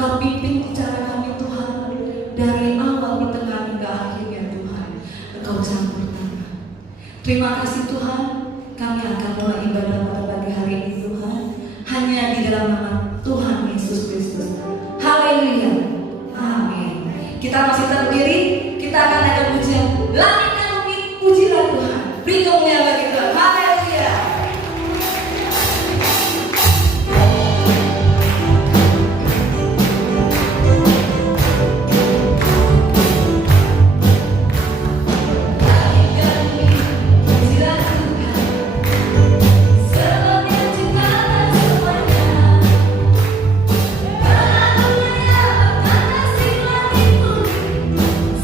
Engkau pimpin bicara kami Tuhan, dari awal, di tengah, hingga akhirnya Tuhan. Engkau campur tangan. Terima kasih Tuhan, kami akan mulai ibadah pada pagi hari ini Tuhan, hanya di dalam nama Tuhan Yesus Kristus. Haleluya, amin. Kita masih terdiri, kita akan ada pujian. Langit dan bumi, pujilah Tuhan. Beri kemuliaan bagi Tuhan. Haleluya.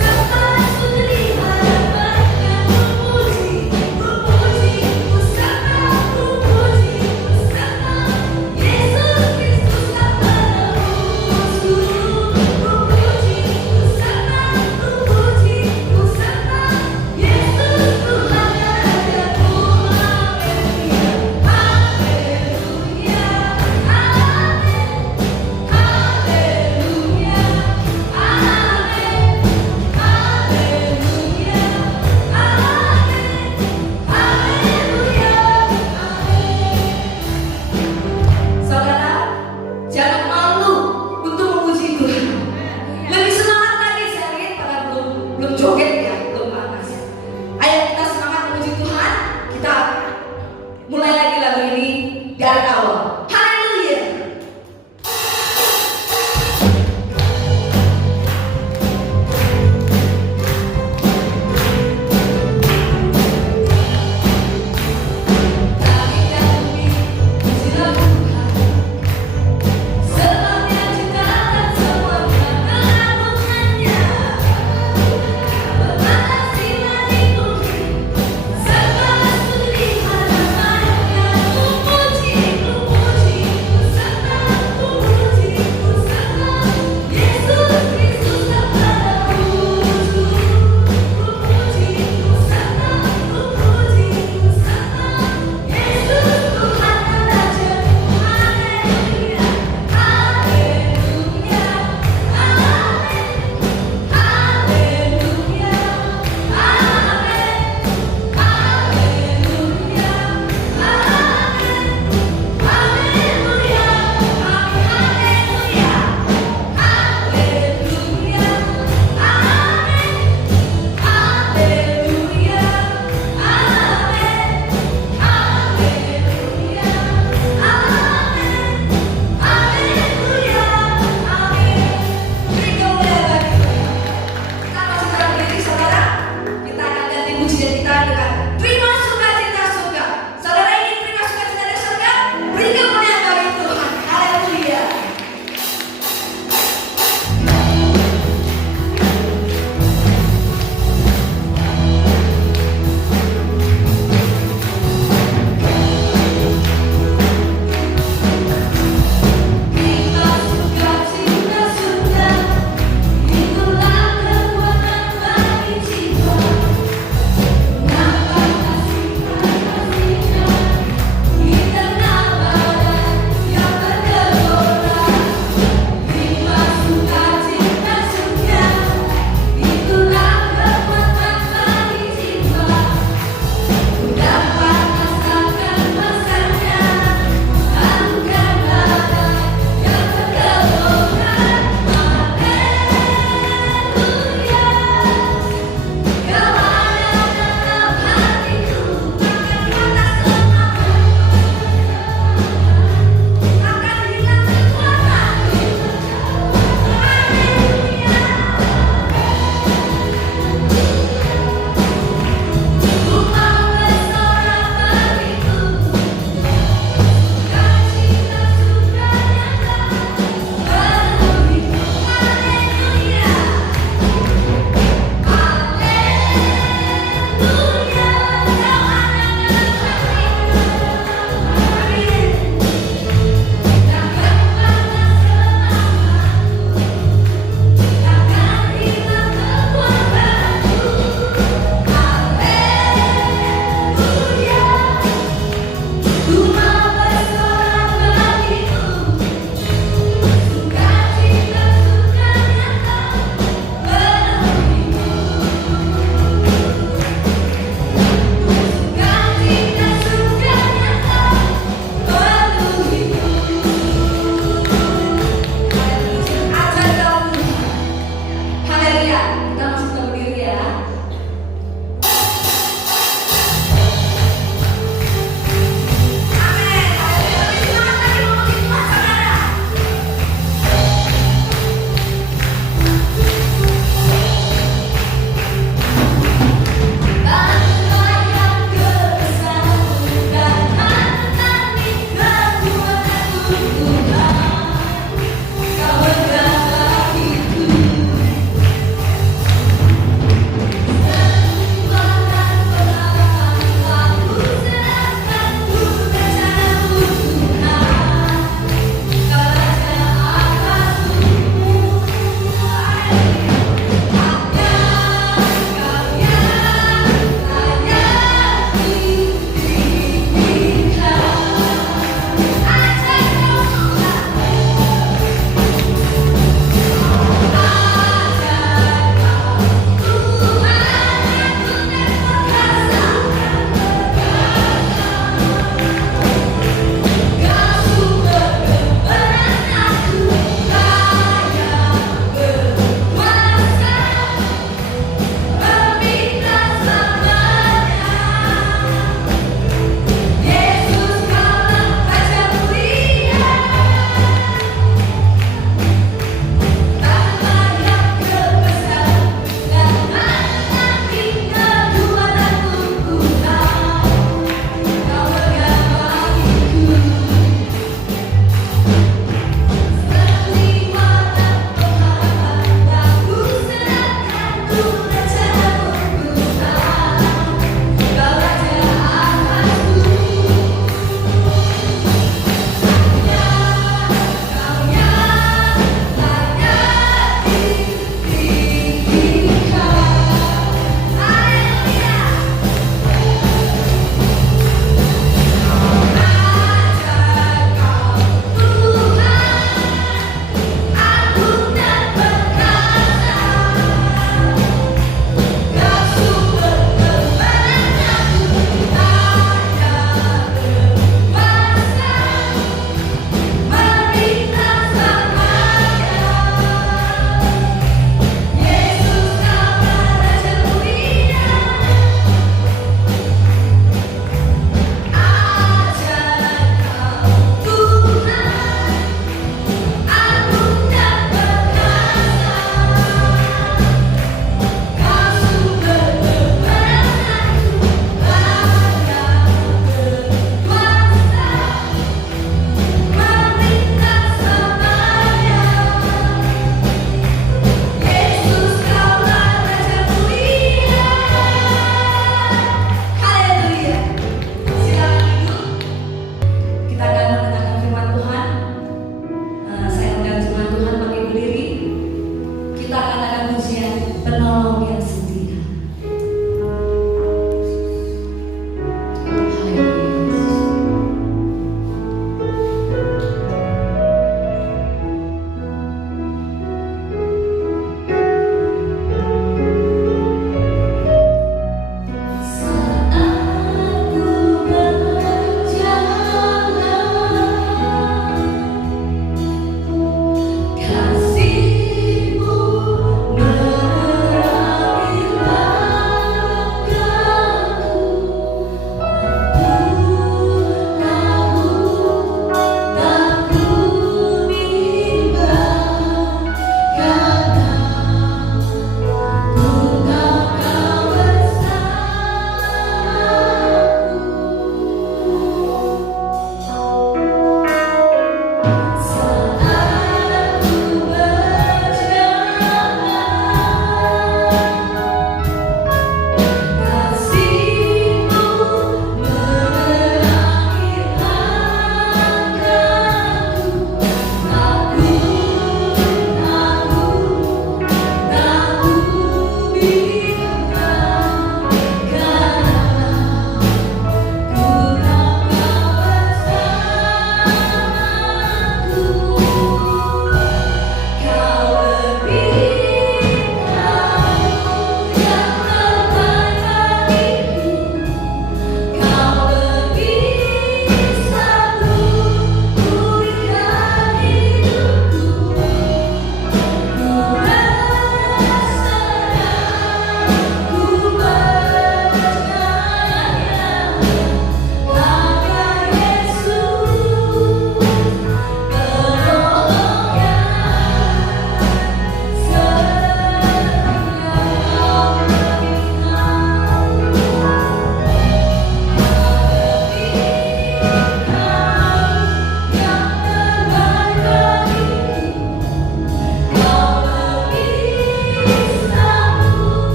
Sampai suri harapan yang memuji.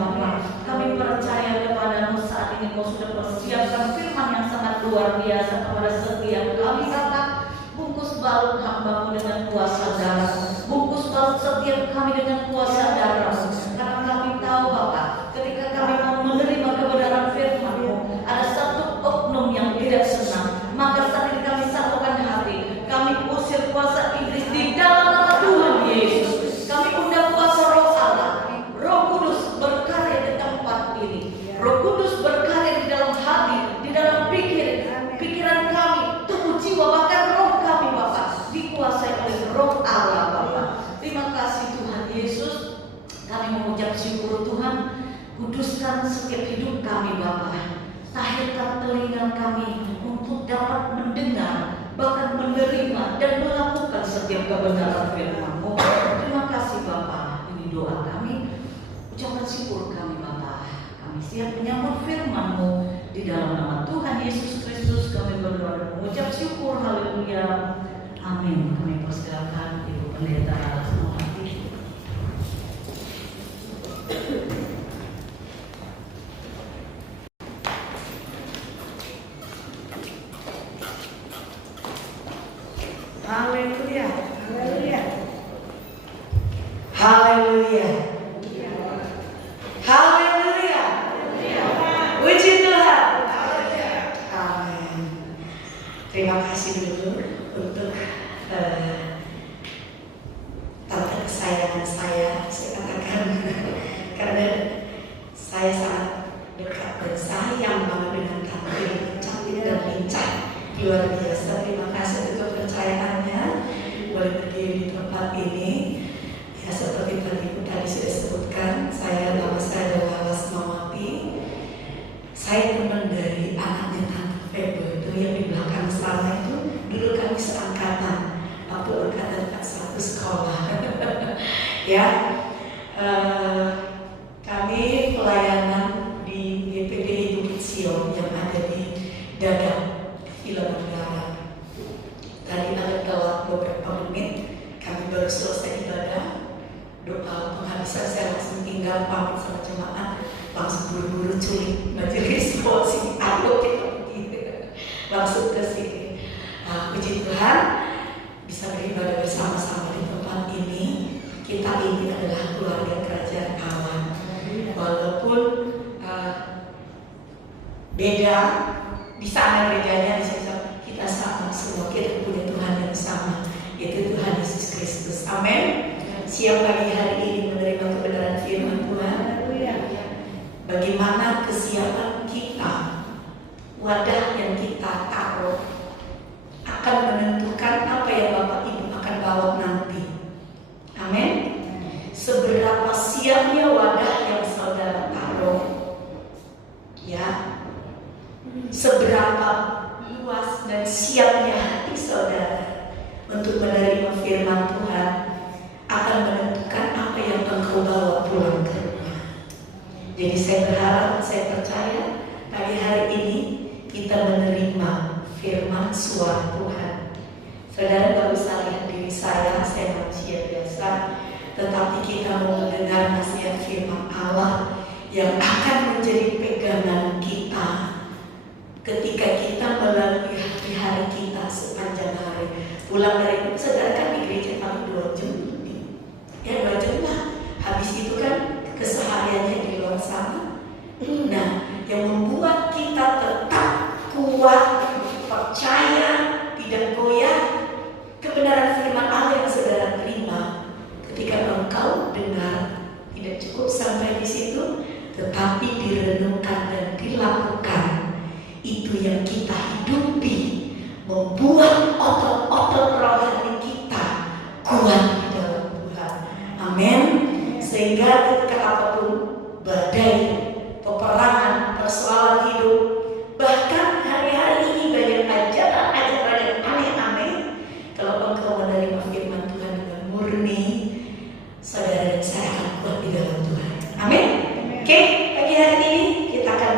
Bapa. Kami percaya kepada-Mu saat ini Kau sudah persiapkan firman yang sangat luar biasa kepada setiap kami Bapa. Bungkus balut hamba-Mu dengan kuasa darah, bungkus balut setiap kami dengan kuasa darah. Karena kami tahu Bapa, ketika kami mau menerima kebenaran firman-Mu, ada satu oknum yang tidak senang. Maka saat ini kami satukan hati, kami usir kuasa iblis di dalam nama Tuhan Yesus. Kami undang kuasa Roh Allah, Roh Kudus berkarya di tempat ini. Roh Kudus berkarya di dalam hati, di dalam pikiran kami, tubuh jiwa, bahkan roh kami Bapak, dikuasai oleh Roh Allah Bapak. Terima kasih Tuhan Yesus. Kami mengucap syukur Tuhan. Kuduskan setiap hidup kami Bapak. Tahirkan telinga kami untuk dapat mendengar, bahkan menerima dan melakukan setiap kebenaran firman-Mu. Terima kasih Bapak. Ini doa kami. Ucapkan syukur kami Bapak. Kami siap menyambut firman-Mu. Di dalam nama Tuhan Yesus Kristus kami berdoa dan mengucap syukur. Haleluya. Amin. Kami persilakan Ibu Pendeta Sumarti. Haleluya. Haleluya. Haleluya. Haleluya. Puji Tuhan. Amin. Terima kasih dulu untuk tante kesayangan saya katakan karena saya sangat dekat dan sayang banget dengan tante yang cantik dan lincah, luar biasa. Terima kasih untuk percayaannya boleh berdiri di tempat ini. Ya, seperti tadi sudah sebutkan, nama saya adalah Lasmawati. Saya teman dari anaknya Tante Febo itu yang di belakang sana itu. Dulu kami seangkatan waktu angkatan K1 sekolah. Ya, kami pelayanan di GPD Bukit Sion yang ada di Dadap, Villa Negara. Tadi ada telat beberapa menit, kami baru selesai ibadah. Doa penghabisan saya langsung tinggal pamit sama jemaat, langsung buru-buru culik majelis bawa sini, ayo kita pergi langsung ke sini. Puji Tuhan bisa beribadah bersama-sama di tempat ini. Kita ini adalah keluarga kerajaan Allah. Walaupun beda di sana gerejanya, di sini kita sama semua, kita punya Tuhan yang sama, yaitu Tuhan Yesus Kristus. Amin. Siap pagi hari ini menerima kebenaran firman Tuhan. Bagaimana kesiapan kita, wadah yang kita taruh akan menentukan apa yang Bapak Ibu akan bawa nanti. Amin. Seberapa siapnya wadah yang saudara taruh, ya, seberapa luas dan siapnya hati saudara untuk menerima firman Tuhan akan menentukan apa yang engkau bawa pulang ke rumah. Jadi saya berharap, saya percaya pagi hari ini kita menerima firman suara Tuhan. Saudara gak usah lihat diri saya manusia biasa, tetapi kita mau mendengar nasihat firman Allah yang akan menjadi pegangan kita ketika kita melalui hari-hari kita sepanjang hari. Pulang dari saudara kan di gereja paling 2 jam lebih, ya 2 jam lah. Habis itu kan kesehariannya di luar sana. Nah, yang membuat kita tetap kuat, percaya, tidak goyah, kebenaran firman Allah yang saudara terima ketika engkau dengar, tidak cukup sampai di situ, tetapi direnungkan dan dilakukan. Itu yang kita hidupi, membuat otot-otot rohani kita kuat di dalam Tuhan. Amin. Sehingga ketika apapun badai, peperangan, persoalan hidup, bahkan hari-hari ini banyak ajaran-ajaran yang aneh-aneh, kalau engkau menerima firman Tuhan dengan murni, saudara dan saya akan kuat di dalam Tuhan. Amin. Oke, pagi hari ini kita akan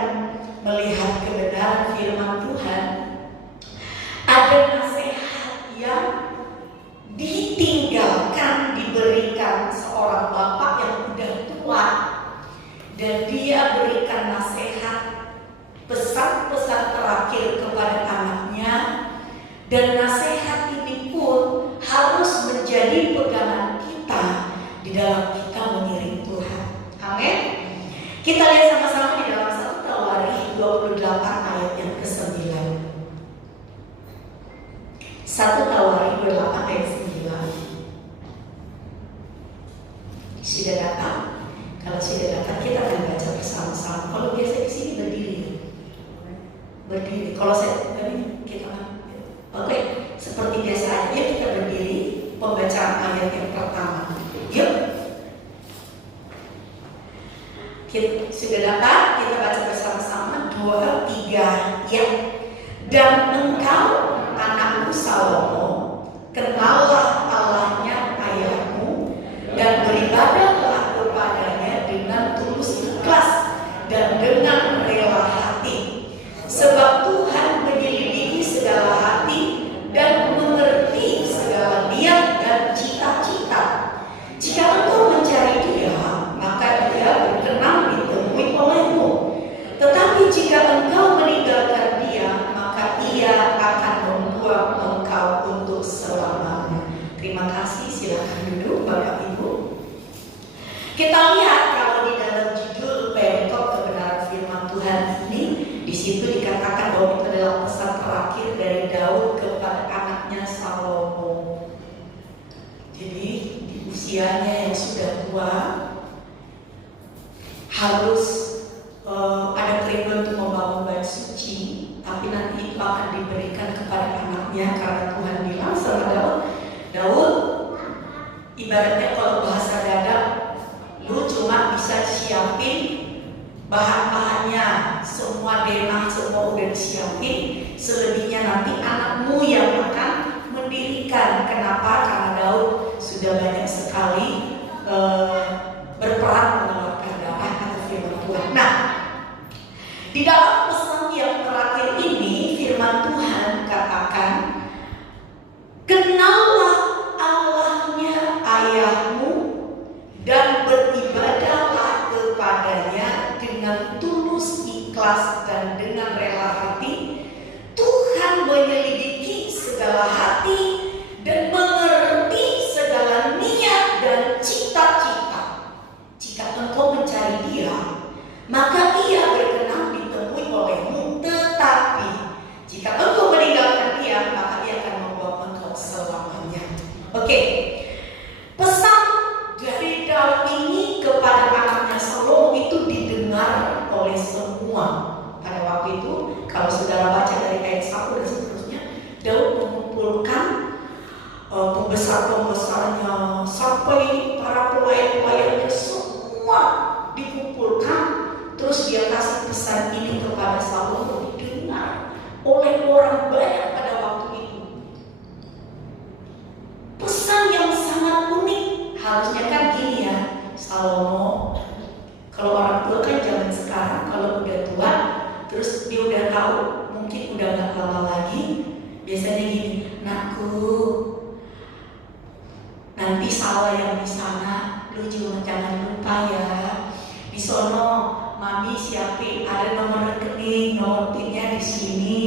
melihat kebenaran firman Tuhan. Ada nasihat yang ditinggalkan, diberikan seorang bapak yang udah tua, dan dan dia berikan nasihat, pesan-pesan terakhir kepada anaknya, dan nasihat ini pun harus menjadi pegangan kita di dalam kita mengiring Tuhan. Amin. Kita lihat sama-sama di dalam 1 Tawarikh 28 ayat yang ke-9. 1 Tawarikh 28 ayat 9. Sudah datang? Kalau sudah datang kita akan baca bersama-sama. Kalau biasa di sini berdiri. Berdiri. Kalau saya tadi kita oke, seperti biasa aja kita berdiri pembacaan ayat yang pertama. Yuk. Sudah dapat? Kita baca bersama-sama 2, 3 ya. Dan engkau anakku Salomo, kenallah Allahnya ayahmu dan beribadahlah kepadanya dengan tulus ikhlas dan dengan rela hati. Sebab Tuhan menyelidiki segala hati dan mengerti segala niat dan cita-cita. Jika engkau mencari Dia, maka Dia berkenan ditemui olehmu. Tetapi jika engkau meninggalkan Dia, maka Ia akan membuang engkau untuk selamanya. Terima kasih. Silakan duduk Bapak Ibu. Kita lihat kalau di dalam judul perikop kebenaran firman Tuhan ini, di situ dikatakan bahwa itu adalah pesan terakhir dari Daud kepada anaknya Salomo. Jadi di usianya yang sudah tua harus ada kerinduan untuk membangun bait suci, tapi nanti itu akan diberikan kepada anaknya karena Tuhan bilang sama Daud, ibaratnya kalau bahasa dadak, lu cuma bisa siapin bahan-bahannya, semua denah, semua udah disiapin, selebihnya nanti anakmu yang akan mendirikan. Kenapa? Karena Daud sudah banyak sekali berperan mengeluarkan darah atau firman Tuhan. Nah, di dalam pesan yang terakhir ini firman Tuhan katakan, kenallah Allahnya ayahmu dan beribadahlah kepadanya dengan tulus ikhlas dan dengan rela hati. Tuhan menyelidiki segala hati dan mengerti segala niat dan cita-cita. Jika engkau mencari Dia, maka Ia berkenan ditemui olehmu. Tetapi jika engkau meninggalkan Dia, maka Ia akan membawa engkau selamanya. Oke. Pesan dari Daud ini kepada anaknya Salomo itu didengar oleh semua. Pada waktu itu, kalau saudara baca dari ayat 1 dan seterusnya, Daud mengumpulkan pembesar-pembesarnya sampai para pelayan-pelayannya semua dikumpulkan. Terus dia kasih pesan ini kepada Salomo, didengar oleh orang banyak pada waktu itu. Pesan yang sangat unik. Harusnya kan gini ya, Salomo, kalau orang tua kan zaman sekarang kalau udah tua, terus dia udah tahu, mungkin udah gak lama lagi, biasanya gini, nakku, nanti sawah yang di sana, lu juga jangan lupa ya, di sono mami siapin ada nomor rekening, nomor PIN-nya di sini,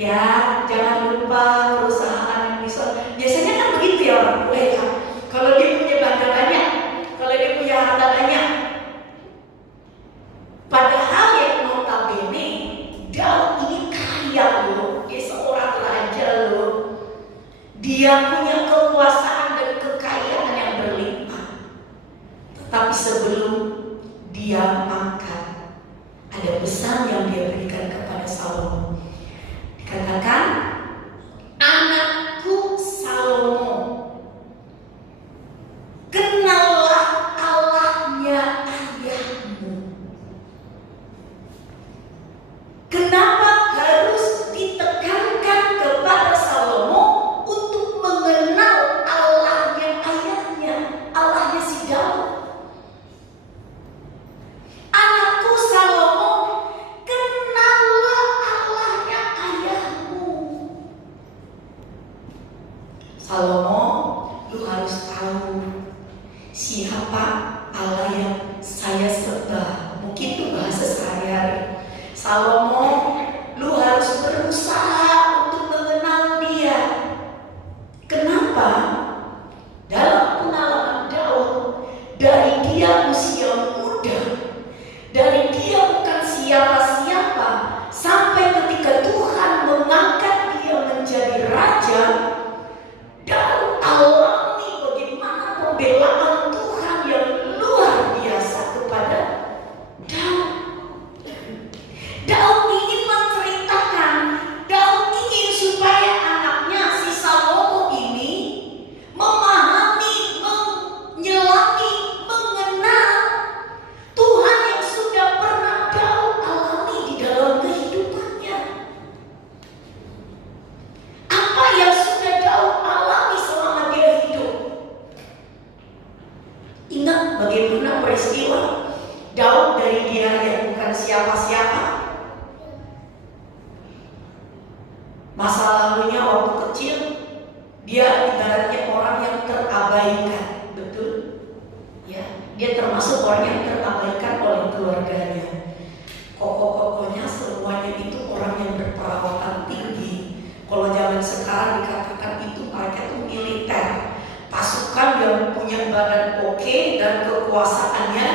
ya jangan lupa perusahaan yang di sono. Biasanya kan begitu ya orang tua ya. Kalau dia punya bandar banyak, kalau dia punya harta banyak. Padahal yang notabene Daud ini kaya loh, dia seorang raja loh. Dia punya kekuasaan dan kekayaan yang berlimpah. Tetapi sebelum dia makan, ada pesan yang dia berikan kepada Salomo. Dikatakan, anakku Salomo, kenallah Allahnya ayahmu. Kenapa harus ditekankan kepada Salomo untuk mengenal Allahnya ayahnya, Allahnya si Daud? Anakku Salomo, kenallah Allahnya ayahmu. Salomo, lu harus berusaha untuk mengenal dia. Kenapa? Dalam pengalaman Daud, dari dia usia muda, dari dia bukan siapa-siapa, sampai ketika Tuhan mengangkat dia menjadi raja, Daud alami bagaimana pembelaan Tuhan yang luar biasa kepada Daud. Daud ingin menceritakan, Daud ingin supaya anaknya si Salomo ini memahami, menyelami, mengenal Tuhan yang sudah pernah Daud alami di dalam kehidupannya. Apa yang sudah Daud alami selama dia hidup? Ingat bagaimana peristiwa Daud dari dia yang bukan siapa-siapa, masa lalunya waktu kecil dia ibaratnya orang yang terabaikan, betul? Ya, dia termasuk orang yang terabaikan oleh keluarganya. Koko-kokonya semuanya itu orang yang berperawatan tinggi. Kalau zaman sekarang dikatakan itu mereka tuh militer, pasukan yang punya badan oke dan kekuasaannya.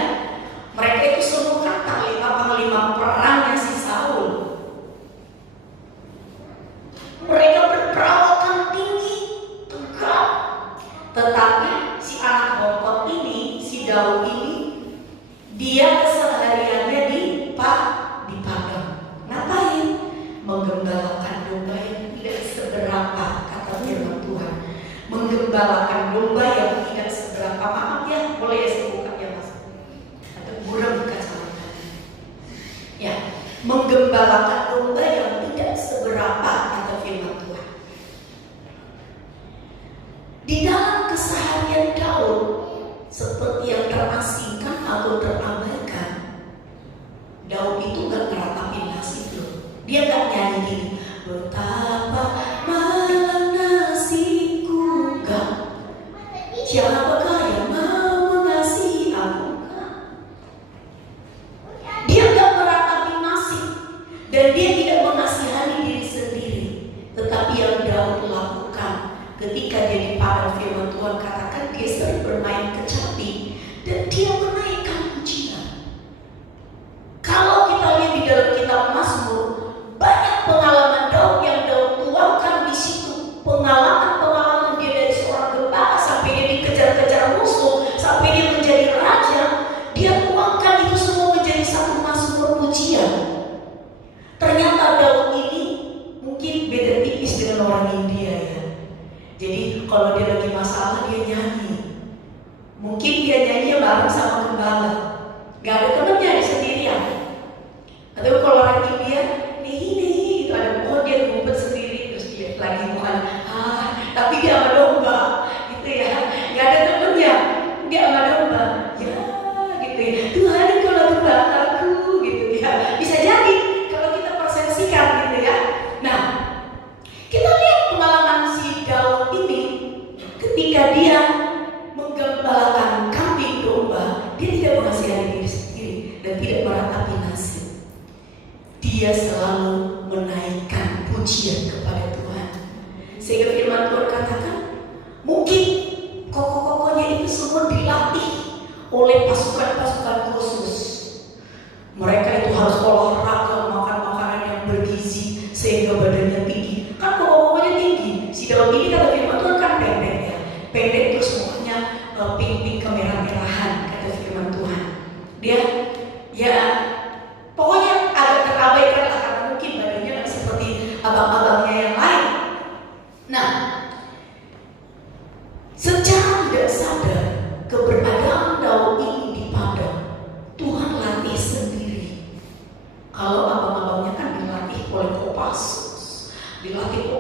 Mereka itu semua kan panglima perangnya si Saul. Mereka berperawatan tinggi, tegap. Tetapi si anak bopot ini, si Daud ini, dia kesehariannya di padang. Ngapain? Menggembalakan domba yang tidak seberapa, kata firman Tuhan. Menggembalakan domba yang tidak seberapa. Maaf ya, boleh ya saya buka ya mas? Atau buram buka sama ya, menggembalakan domba yang tidak seberapa, kata firman Tuhan. Di dalam keseharian Daud, seperti yang terasingkan atau terabaikan, Daud itu gak ngeratapi nasib loh. Dia gak nyanyi gini, betapa malang nasibku, gak. Siapakah yang mau mengasihi aku? Dia gak meratapi nasib, dan dia tidak mengasihani diri sendiri. Tetapi yang Daud lakukan ketika dia di padang, firman Tuhan katakan dia sering bermain kecapi dan dia menaikkan pujian. Kalau kita lihat di dalam kitab Mazmur, banyak pengalaman Daud yang Daud tuangkan di situ. Pengalaman dia dari seorang gembala sampai dia dikejar-kejar musuh, sampai dia menjadi raja. Dia tuangkan itu semua menjadi satu mazmur pujian. Ternyata Daud ini mungkin beda tipis dengan orang India ya. Jadi kalau dia lagi masalah dia nyanyi. Mungkin dia nyanyi bareng sama gembala. Gak ada temennya, dia sendirian. Atau kalau orang India, nih itu ada pohon dia ngumpet sendiri terus dia lagi bukan tapi dia sama domba gitu ya. Gak ada temennya, dia sama domba. Ya gitu ya. Tuhan kalau gembalaku gitu ya. Bisa jadi kalau kita persepsikan gitu ya. Nah, kita lihat pengalaman si Daud ini ketika dia menggembalakan kambing domba, dia tidak mengasihani diri sendiri dan tidak meratapi nasib. Dia selalu menaikkan pujian kepada Tuhan. Sehingga firman Tuhan katakan, mungkin koko-kokonya itu semua dilatih oleh pasukan-pasukan khusus. Mereka itu harus olahraga, makan makanan yang bergizi sehingga badannya tinggi. Kan koko-kokonya tinggi. Si Daud ini kata firman Tuhan kan pendek ya. Pendek terus mukanya pink-pink kemerah-merahan, kata firman Tuhan. Dia ya pokoknya agak terabaikan lah karena mungkin badannya nggak seperti abang-abangnya yang lain. Nah, secara tidak sadar keberadaan Daud ini di padang, Tuhan latih sendiri. Kalau abang-abangnya kan dilatih oleh Kopassus, dilatih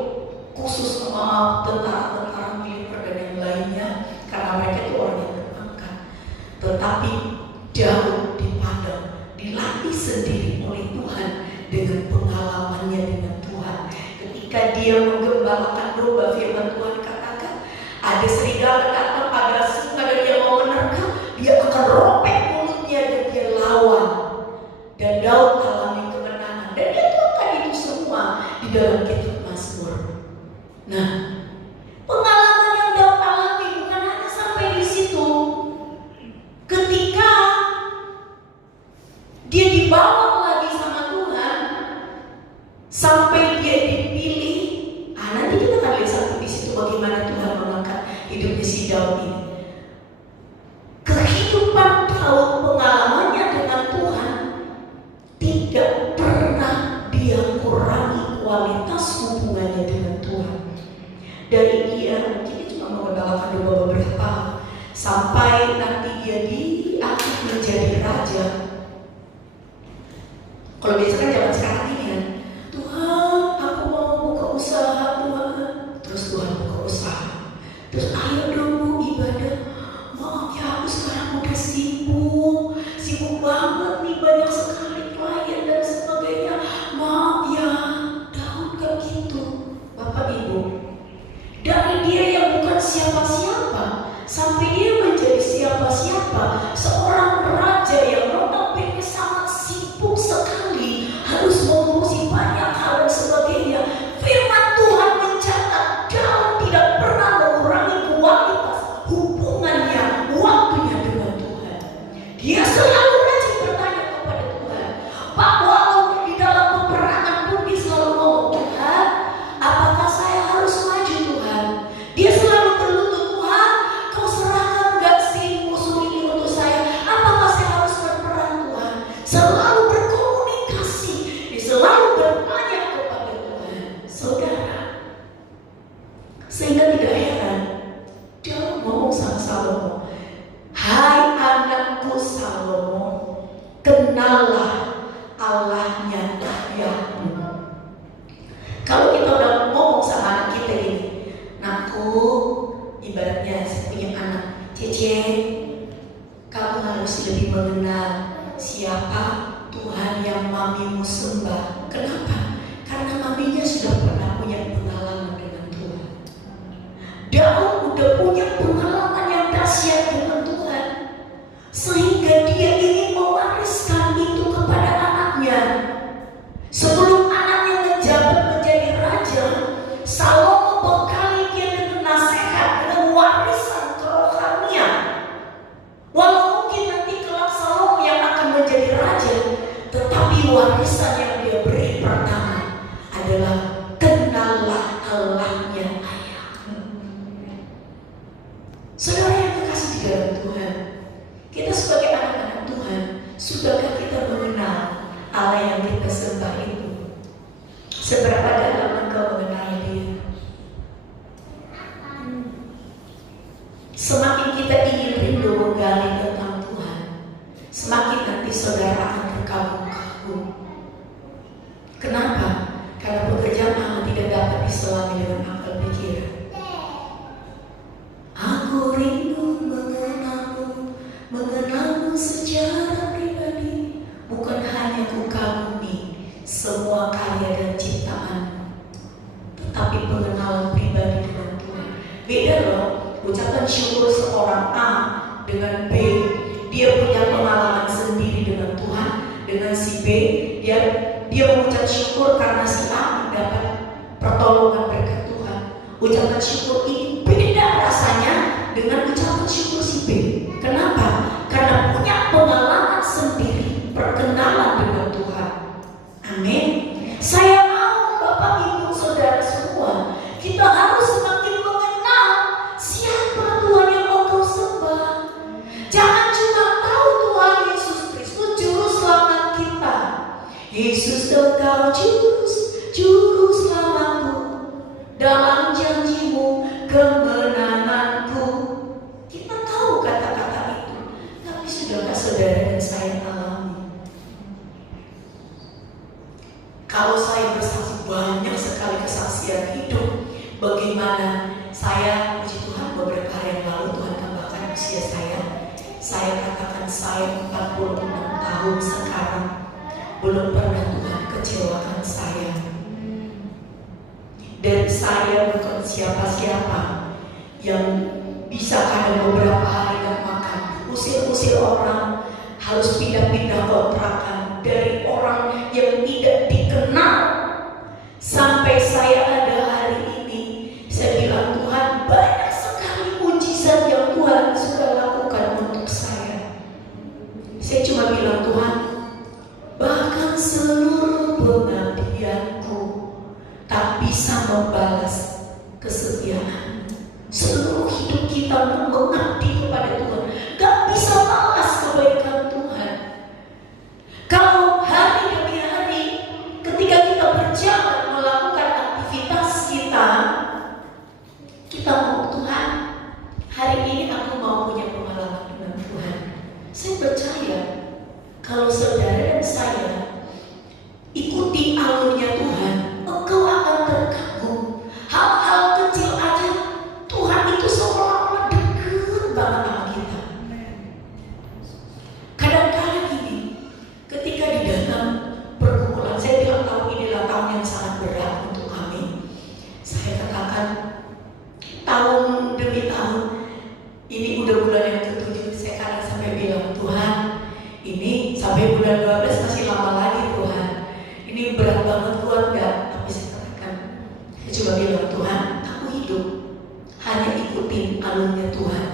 khusus sama tentara-tentara militer dan yang lainnya karena mereka itu orang yang terangkat. Tetapi Daud di padang dilatih sendiri oleh Tuhan dengan pengalamannya dengan Tuhan. Ketika dia menggembalakan domba, firman Tuhan katakan ada serigala datang, ada singa dan dia mau menerkam, dia akan robek mulutnya dan dia lawan. Dan Daud alami kemenangan ada beberapa, sampai nanti dia diangkat menjadi raja. Kalau biasa kan zaman sekarang ini kan, Tuhan aku mau buka usaha Tuhan, terus Tuhan buka usaha, terus ayo dong Bu ibadah, maaf ya aku sekarang udah sibuk banget nih, banyak sekali klien dan sebagainya, maaf ya. Daud kan gitu Bapak Ibu, dari dia yang bukan siapa-siapa sampai dia menjadi siapa-siapa, seorang raja yang notabene sangat sibuk sekali, harus mengurusi banyak hal dan sebagainya. Firman Tuhan mencatat Daud tidak pernah mengurangi kualitas hubungannya, waktunya dengan Tuhan. Dia selalu rajin bertanya kepada Tuhan. Pak, walau di dalam peperangan pun dia selalu ngomong, Tuhan, apakah saya harus maju Tuhan? Dia selalu berlutut, Tuhan, kau serahkan gak sih musuh ini untuk saya? Apakah saya harus berperang Tuhan? Selalu berkomunikasi, dia selalu bertanya kepada Tuhan. Saudara, sehingga tidak heran dia ngomong sama Salomo, hai anakku Salomo, kenallah Allahnya ayahmu. Kalau kita udah ngomong sama anak kita gini, nakku, ibaratnya saya punya anak, Cece, kamu harus lebih mengenal siapa Tuhan yang mamimu sembah. Kenapa? Karena maminya sudah pernah punya pengalaman dengan Tuhan. Daud udah punya pengalaman yang dahsyat dengan Tuhan, sehingga dia ingin mewariskan itu kepada anaknya. Sebelum anaknya menjabat menjadi raja, Salomo bekali dia dengan nasihat, dengan warisan kerohanian. Walau mungkin nanti kelak Salomo yang akan menjadi raja, tetapi warisan yang dia beri pertama adalah kenallah Allahnya ayahmu. Saudara yang dikasih di dalam Tuhan, kita sebagai anak-anak Tuhan, sudahkah kita mengenal Allah yang kita sembah itu? Seberapa dalam engkau mengenal Dia? Semakin kita ingin rindu menggali tentang Tuhan, semakin nanti saudara akan terkagum-kagum. Kenapa? Karena pekerjaan Allah tidak dapat diselami dengan akal pikiran. Aku rindu mengenalmu secara pribadi, bukan hanya ku kagumi semua karya dan ciptaanmu, tetapi pengenalan pribadi dengan Tuhan. Beda loh, ucapan syukur seorang A dengan B, dia punya pengalaman sendiri dengan Tuhan. Dengan si B, dia mengucap syukur karena si A mendapat pertolongan berkat Tuhan. Ucapan syukur ini beda rasanya dengan ucapan syukur si B. Kenapa? Karena punya pengalaman sendiri, perkenalan dengan Tuhan. Amin. Saya mau Bapak Ibu Saudara semua, kita harus semakin mengenal siapa Tuhan yang engkau sembah. Jangan cuma tahu Tuhan Yesus Kristus juru selamat kita. Yesus engkau juru selamatku, dalam janjimu kemenanganku. Kita tahu kata-kata itu, tapi sudahkah saudara dan saya alami? Kalau saya bersaksi banyak sekali kesaksian hidup, bagaimana saya, puji Tuhan, beberapa hari yang lalu Tuhan tambahkan usia saya katakan saya 46 tahun sekarang, belum pernah Tuhan kecewakan saya. Dan saya bukan siapa-siapa yang bisa kadang beberapa hari gak makan, usir-usir orang, harus pindah-pindah kontrakan dari orang yang tidak dikenal. Sampai saya ada hari ini, saya bilang, Tuhan, banyak sekali mujizat yang Tuhan sudah lakukan untuk saya. Saya cuma bilang, Tuhan, bahkan seluruh pengabdianku tak bisa membalas kesetiaan. Seluruh hidup kita mengabdi kepada Tuhan, gak bisa balas kebaikan Tuhan. Kalau hari demi hari ketika kita berjalan melakukan aktivitas kita mau Tuhan, ikuti alurnya Tuhan, engkau akan terkagum. Hal-hal kecil aja Tuhan itu seolah-olah dekat banget sama kita. Kadang-kadang gini, ketika di dalam pergumulan, saya bilang tahun inilah tahun yang sangat berat untuk kami. Saya katakan tahun demi tahun, ini udah bulan yang ke-7, saya kadang sampai bilang, Tuhan, ini sampai bulan 12 masih lama lagi Tuhan. Ini berat banget, kuat gak? Tapi saya katakan, saya coba bilang, Tuhan, aku hidup hanya ikutin alurnya Tuhan.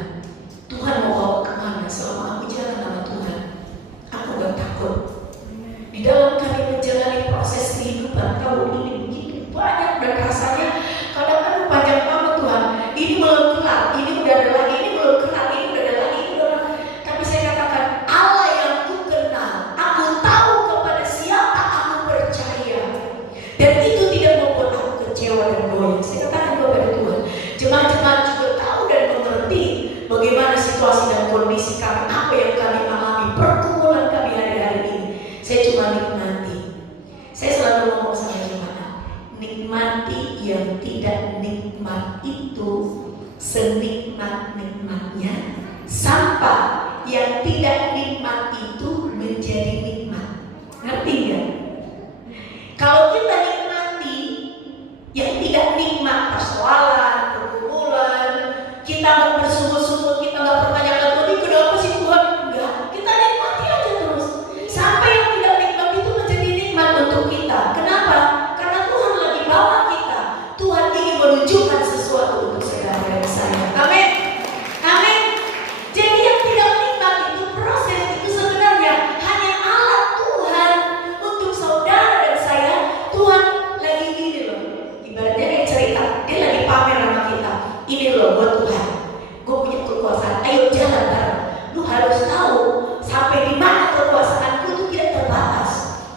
Tuhan mau bawa kemana selama aku jalan sama Tuhan, aku gak takut. Di dalam kami menjalani proses kehidupan tahun ini begitu banyak dan rasanya kadang-kadang panjang banget Tuhan. Ini belum kelar, ini udah ada lagi, ini belum kelar, ini udah ada lagi, ini udah ada. Tapi saya katakan, Allah yang ku kenal, aku tahu kepada siapa aku percaya, dan itu tidak membuat aku kecewa dan goyah. Saya katakan kepada Tuhan, jemaat-jemaat juga tahu dan mengerti bagaimana situasi dan kondisi kami, apa yang kami alami, pergumulan kami hari-hari ini. Saya cuma nikmati. Saya selalu ngomong sama jemaat, nikmati yang tidak nikmat itu senikmat-nikmatnya, sampai yang tidak nikmat itu menjadi nikmat. Ngerti nggak? Kalau kita nikmati yang tidak nikmat, persoalan, pergumulan, kita nggak bersyukur-syukur, kita nggak pertanyakan, Tuhan, kenapa sih Tuhan? Enggak, kita nikmati aja terus sampai yang tidak nikmat itu menjadi nikmat untuk kita. Kenapa? Karena Tuhan lagi bawa kita. Tuhan ingin menunjukkan sesuatu untuk saudara dan saya. Amin. Amin. Jadi yang tidak nikmat itu, proses itu sebenarnya hanya alat Tuhan untuk saudara dan saya. Tuhan lagi gini loh, ibaratnya kayak cerita, dia lagi pamer sama kita. Ini loh buat Tuhan, gue punya kekuasaan, ayo jalan bareng. Lu harus tahu sampai di mana kekuasaanku itu tidak terbatas.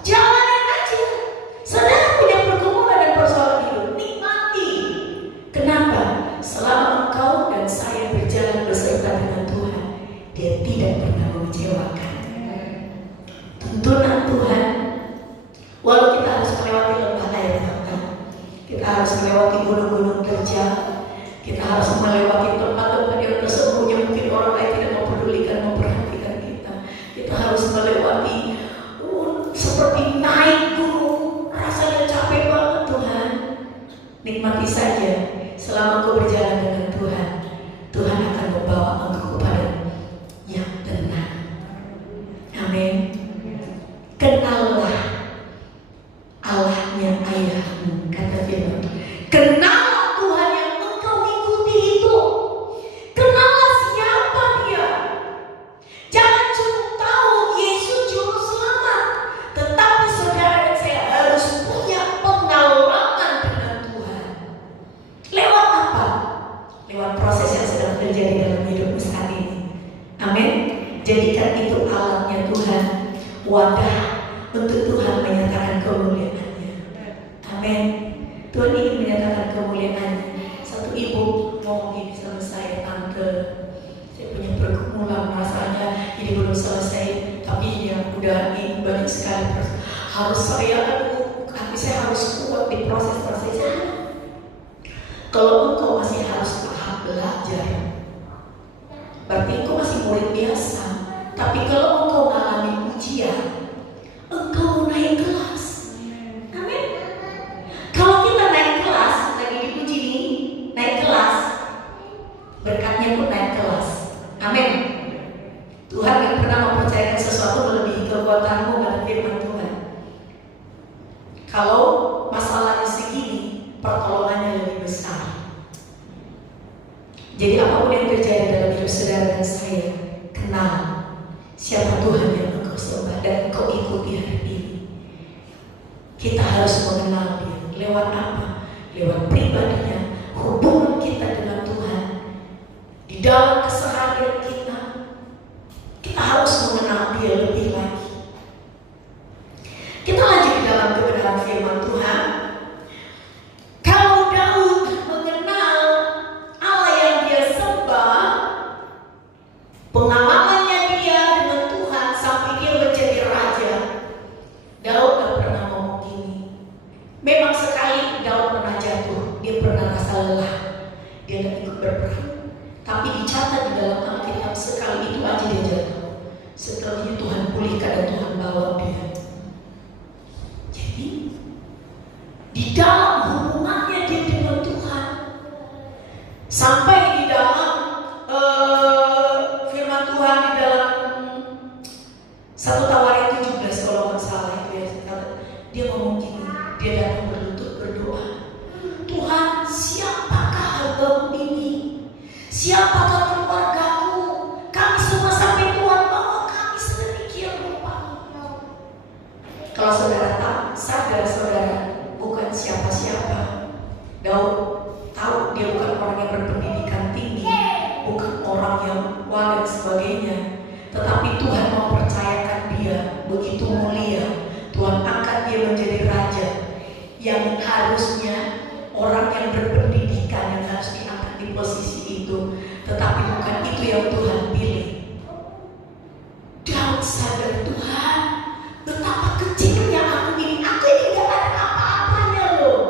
Jalanin aja. Saudara punya pergumulan dan persoalan hidup, nikmati. Kenapa? Selama engkau dan saya berjalan beserta dengan Tuhan, Dia tidak pernah mengecewakan. Tuntunan Tuhan, walau kita harus melewati lembah air mata, kita harus melewati gunung-gunung terjal, kita harus melewati tempat-tempat yang tersembunyi mungkin orang lain tidak mempedulikan, memperhatikan kita. Kita harus melewati seperti naik gunung, rasanya capek banget Tuhan. Nikmati saja, selama kau berjalan dengan Tuhan, Tuhan akan membawa engkau kepada yang tenang. Amin. Kenallah Allahnya ayahmu, kata firman. Kenallah Tuhan yang engkau ikuti itu. Kenallah siapa Dia. Jangan cuma tahu Yesus juru selamat, tetapi saudara dan saya harus punya pengalaman dengan Tuhan. Lewat apa? Lewat proses yang sedang terjadi dalam hidupmu saat ini. Amin. Jadikan itu alatnya Tuhan, wadah untuk Tuhan menyatakan kemuliaan-Nya. Amin. Tuhan ingin menyatakan kemuliaan-Nya. Satu ibu ngomong gini sama saya, Tante, saya punya pergumulan, rasanya ini belum selesai, tapi ya udah ini banyak sekali harus saya, hati saya harus kuat di proses-prosesnya. Kalau engkau masih harus tahap belajar, berarti engkau masih murid biasa. Tapi kalau engkau mengalami ujian, engkau naik kelas. Amin. Kalau kita naik kelas, lagi dipuji nih, naik kelas, berkatnya pun naik kelas. Amin. Tuhan yang pernah mempercayakan sesuatu melebihi kekuatanmu, kata firman Tuhan. Kalau masalahnya segini, pertolongannya lebih besar. Jadi apapun yang terjadi dalam hidup saudara dan saya, kenal siapa Tuhan yang engkau sembah dan engkau ikuti hari ini. Kita harus mengenal Dia. Lewat apa? Lewat pribadinya, hubungan kita dengan Tuhan. Di dalam keseharian kita, kita harus mengenal Dia lebih lagi. Kita lanjut di dalam kebenaran firman Tuhan. Kalau Daud mengenal Allah yang dia sembah, pengalamannya dia dengan Tuhan sampai dia menjadi raja. Daud tak pernah ngomong gini, dia nggak ikut berperang. Tapi dicatat di dalam Alkitab sekali itu aja dia jatuh. Setelahnya Tuhan pulihkan dan Tuhan bawa dia. Jadi di dalam hubungannya dia dengan Tuhan, sampai di dalam firman Tuhan di dalam 1 Tawarik 17 kalau nggak salah itu ya, dia ngomong gini, dia datang berlutut berdoa, Tuhan siapakah hamba ini? Siapakah keluargaku? Kami semua sampai Tuhan bawa kami sedemikian rupa. Kalau saudara sadar saudara bukan siapa-siapa, Daud tahu dia bukan orang yang berpendidikan tinggi, bukan orang yang wah dan sebagainya, tetapi Tuhan mempercayakan dia begitu mulia. Tuhan angkat dia menjadi raja yang harusnya orang yang berpendidikan yang harus diangkat di posisi itu, tetapi bukan itu yang Tuhan pilih. Daud sadar, Tuhan betapa kecilnya aku ini gak ada apa-apanya loh,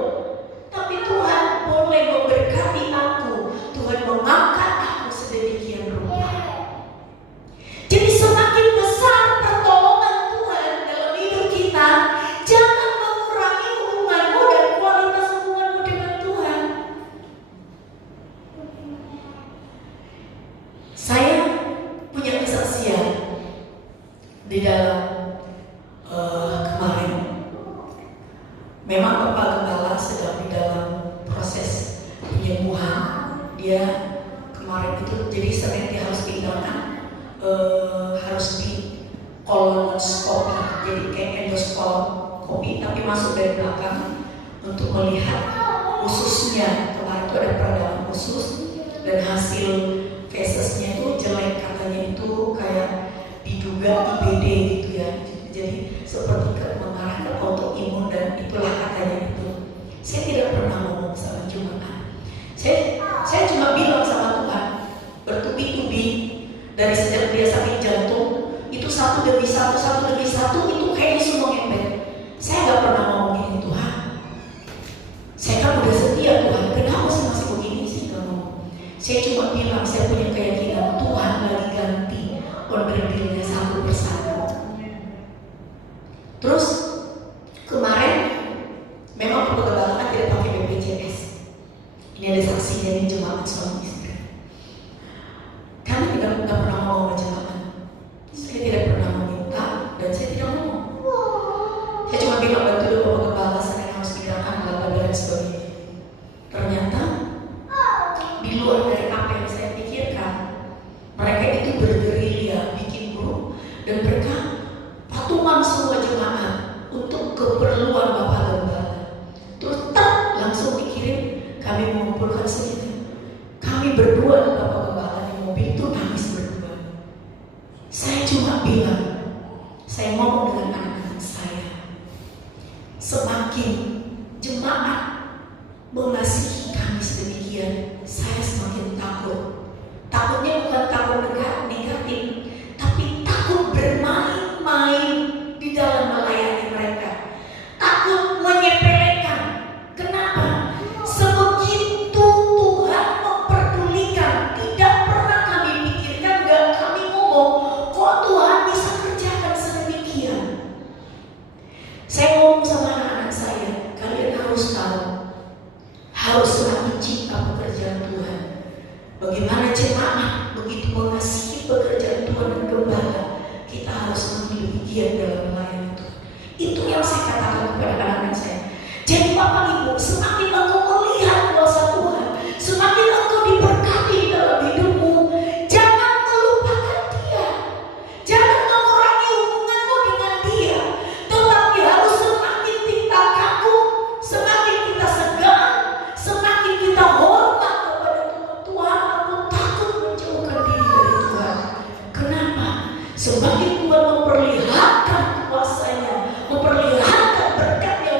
tapi Tuhan boleh memberkati aku, Tuhan mengangkat aku sedemikian rupa. Jadi semakin besar pertolongan Tuhan dalam hidup kita, jangan mengurangi hubunganmu dan kualitas hubunganmu dengan Tuhan. Saya punya kesaksian di dalam kemarin. Memang Bapak Gembala sedang di dalam proses penyembuhan. Dia kemarin itu jadi Senin dia harus diundangkan, harus di kolonoskopi, jadi kayak endoskopi tapi masuk dari belakang untuk melihat ususnya. Kemarin itu ada peradangan usus dan hasil fesesnya itu jelek, katanya itu kayak diduga IBD gitu ya, jadi seperti mengarah ke autoimun dan itulah katanya itu. Saya tidak pernah ngomong sama jemaat, saya cuma bilang sama Tuhan bertubi-tubi dari sejak dia sakit jantung itu satu demi satu itu kayaknya semua ngempet. Saya nggak pernah ngomongin Tuhan, saya kan udah setia Tuhan, kenapa sih masih begini sih? Nggak ngomong. Saya cuma bilang saya punya keyakinan Tuhan lagi ganti order-ordernya satu persatu. Terus kemarin memang perkembangan tidak pakai BPJS. Ini ada saksinya di jemaat suami istri. Kami tidak pernah ngomong sama jemaat. Saya tidak pernah meminta dan saya tidak ngomong. Saya cuma bilang bantu dulu Bapak Gembala, saya harus bidangkan bla dan sebagainya. Ternyata di luar dari apa yang saya pikirkan, mereka itu bergerilya bikin grup dan mereka patungan semua jemaat untuk keperluan Bapak Gembala. Terus langsung dikirim, kami mengumpulkan segitu. Kami berdua dan Bapak Gembala di mobil itu nangis berdua. Saya cuma bilang, saya ngomong dengan anak-anak saya, semakin jemaat mengasihi kami sedemikian, saya semakin takut. Takutnya bukan takut negatif, tapi takut bermain-main di dalam melayani mereka. Takut menyepelekan. Kenapa? Sebegitu Tuhan memperdulikan, tidak pernah kami pikirkan, gak kami ngomong, kok Tuhan bisa kerjakan sedemikian. Saya ngomong sama anak-anak saya, kalian harus tahu, harus semakin cinta pekerjaan Tuhan. Bagaimana jemaat begitu mengasihi pekerjaan Tuhan dan gembala, kita harus menjadi giat dalam melayani Tuhan. Itu yang saya katakan kepada anak-anak saya. Jadi Bapak Ibu, semakin engkau melihat kuasa Tuhan, semakin engkau diberkati di dalam hidupmu, jangan melupakan Dia, jangan mengurangi hubunganmu dengan Dia, tetapi harus semakin kita kagum, semakin kita segan, semakin kita hormat kepada Tuhan. Tuhan, aku takut menjauhkan diri dari Tuhan. Kenapa? Semakin Tuhan memperlihatkan kuasanya, memperlihatkan berkatnya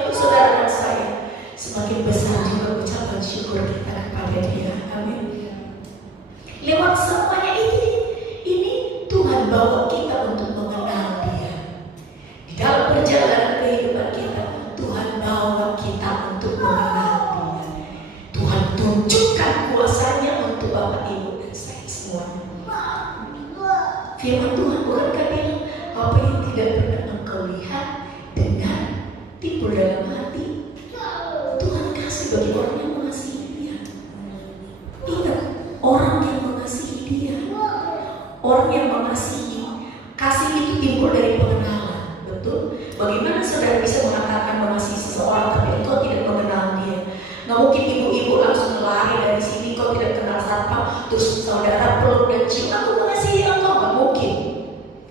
timbul dalam hati, Tuhan kasih bagi orang yang mengasihi Dia. Ingat, orang yang mengasihi Dia, orang yang mengasihi, kasih itu timbul dari pengenalan. Betul? Bagaimana saudara bisa mengatakan mengasihi seseorang tapi engkau tidak mengenal dia? Nggak mungkin ibu-ibu langsung lari dari sini, kau tidak kenal satpam, terus saudara peluk dan cium, aku mengasihi engkau. Nggak mungkin.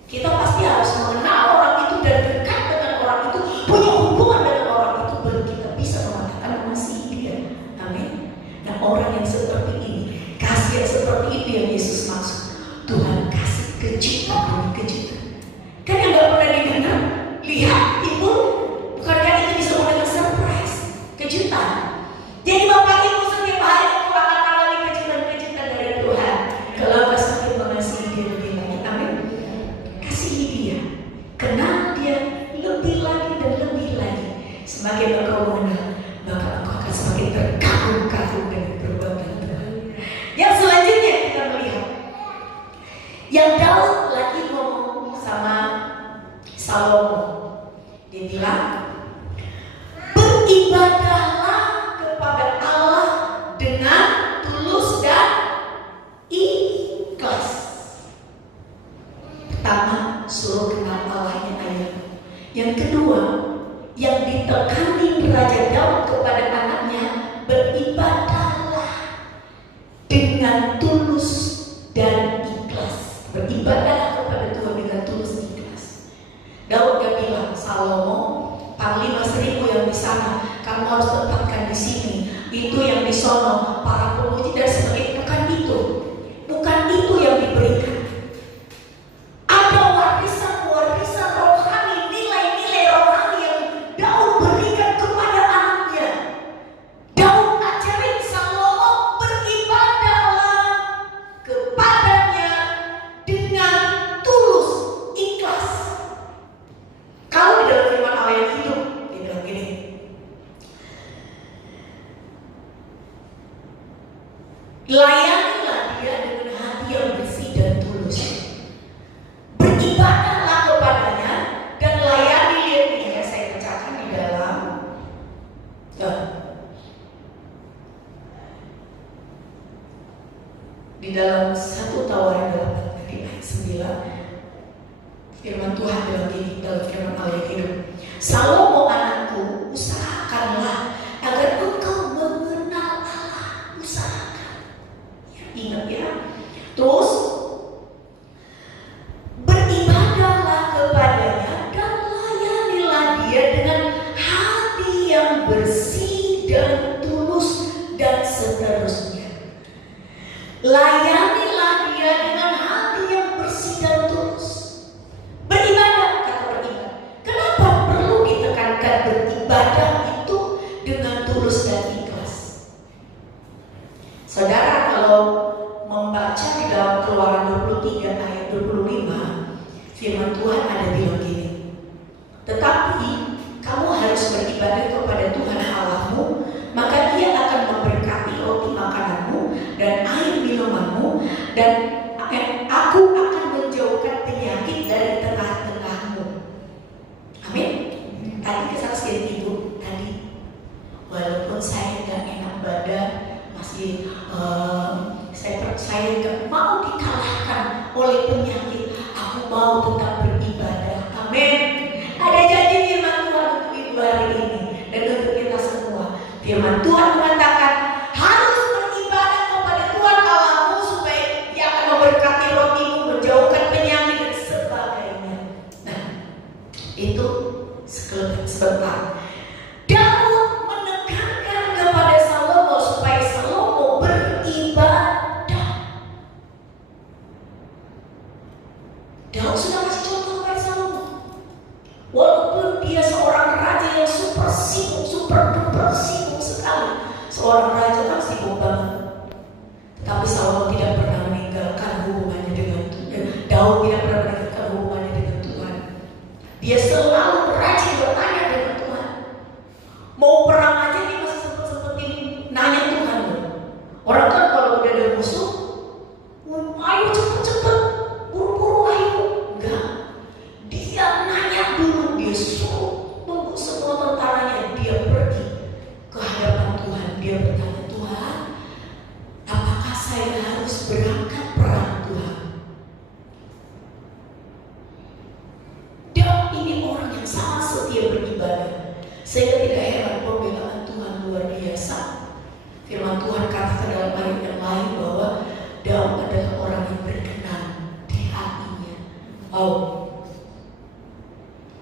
Kita pasti harus mengenal orang itu dan dekat dengan orang itu, punya hubungan dengan orang itu, baru kita bisa mengatakan mengasihi dia. Amin. Nah, orang yang seperti ini, kasih yang seperti itu yang Yesus maksud. Tuhan kasih kejutan demi kejutan. Kan yang nggak pernah didengar, lihat ibu, bukankah itu bisa mendengar surprise, kejutan. Jadi Bapak Ibu setiap hari itu akan alami kejutan-kejutan dari Tuhan. Kalau Bapak semakin mengasihi Dia lebih lagi, amin. Kasihi Dia, kenal Dia lebih lagi dan lebih lagi. Semakin engkau mengenal, maka engkau akan semakin terkagum-kagum dengan perbuatan Tuhan. Yang selanjutnya kita melihat, yang Daud lagi ngomong sama Salomo. Dia bilang, beribadahlah kepada Allah dengan tulus dan ikhlas. Pertama, suruh kenal Allahnya ayat. Yang kedua, yang ditekani Raja Daud kepada anaknya, beribadahlah dengan tulus dan ikhlas. Beribadahlah kepada Tuhan dengan tulus dan ikhlas. Daud gak bilang, Salomo, panglima 1000 yang di sana, kamu harus tempatkan di sini. Itu yang di sono, para pemuji dan sebagainya. Bukan itu. Bukan itu yang diberikan. Ada warisan-warisan rohani, nilai-nilai rohani yang Daud berikan kepada anaknya. Daud ajarin Salomo, beribadahlah kepadanya dengan tulus, ikhlas. Kalau di dalam firman Allah yang hidup, dia bilang gini, layanilah dia dengan hati yang bersih dan tulus. Beribadahlah kepadanya dan layani dia. Saya bacakan di dalam satu Tawarin 8 tadi ayat 9. Firman Tuhan bilang gini dalam firman Allah yang hidup. Salomo anakku, usahakanlah agar engkau mengenal Allah. Usahakan. Ya, ingat ya. Terus beribadahlah kepadanya dan layanilah dia dengan hati yang bersih dan tulus dan seterusnya. Layanilah dia dengan hati yang bersih dan tulus. Beribadah, kata beribadah. Kenapa perlu ditekankan beribadah itu dengan tulus dan ikhlas? Saudara, kalau membaca di dalam Keluaran 23 ayat 25, firman Tuhan ada bilang gini, tetapi kamu harus beribadah kepada Tuhan Allahmu, maka Dia akan memberkati roti makananmu dan air minumanmu, dan aku akan menjauhkan penyakit dari tengah-tengahmu. Amin. Tadi kesaksian ibu tadi, walaupun saya nggak enak badan, masih saya nggak mau dikalahkan oleh penyakit, aku mau tetap beribadah. Amin. Ada janji firman Tuhan untuk ibu hari ini dan untuk kita semua. Firman Tuhan mengatakan harus beribadah kepada Tuhan Allahmu supaya Dia akan memberkati rotimu, menjauhkan penyakit dan sebagainya. Nah, itu sebentar. Daud menekankan kepada Salomo supaya Salomo beribadah. Daud sudah kasih contoh kepada Salomo. Walaupun dia seorang raja yang super sibuk sekali, seorang raja kan sibuk banget, tapi Salomo tidak pernah meninggalkan hubungannya dengan Tuhan. Daud tidak pernah meninggalkan hubungannya dengan Tuhan. Dia selalu rajin bertanya dengan Tuhan. Sehingga tidak heran pembelaan Tuhan luar biasa. Firman Tuhan katakan dalam ayat yang lain bahwa Daud adalah orang yang berkenan di hatinya. Wow.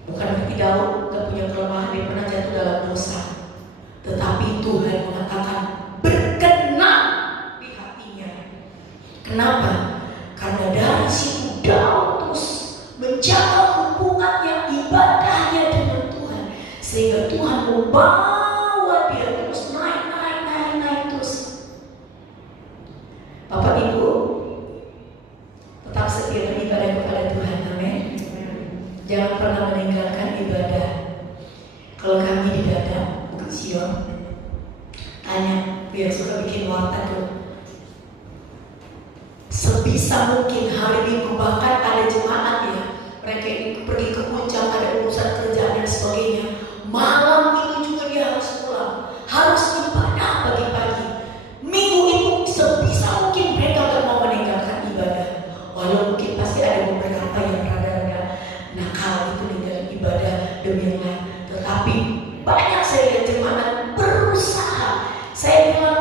Bukan berarti Daud gak punya kelemahan, dia pernah jatuh dalam dosa. Tetapi Tuhan mengatakan berkenan di hatinya. Kenapa? Karena dari situ Daud terus menjaga hubungannya, ibadahnya dengan Tuhan, sehingga Tuhan membawa dia terus naik terus. Bapak Ibu, tetap setia beribadah kepada Tuhan, amin. Jangan pernah meninggalkan ibadah. Kalau kami di dada Bukit Sion, tanya biar suka bikin warta tuh. Sebisa mungkin hari Minggu, bahkan ada jemaat ya, mereka ini pergi ke puncak, ada urusan kerjaan dan sebagainya. Malam itu juga dia harus pulang, harus ibadah pagi-pagi. Minggu itu sebisa mungkin mereka gak mau meninggalkan ibadah. Walau mungkin pasti ada beberapa yang rada-rada nakal itu di dalam ibadah demi yang lain. Tetapi banyak saya lihat jemaat berusaha. Saya bilang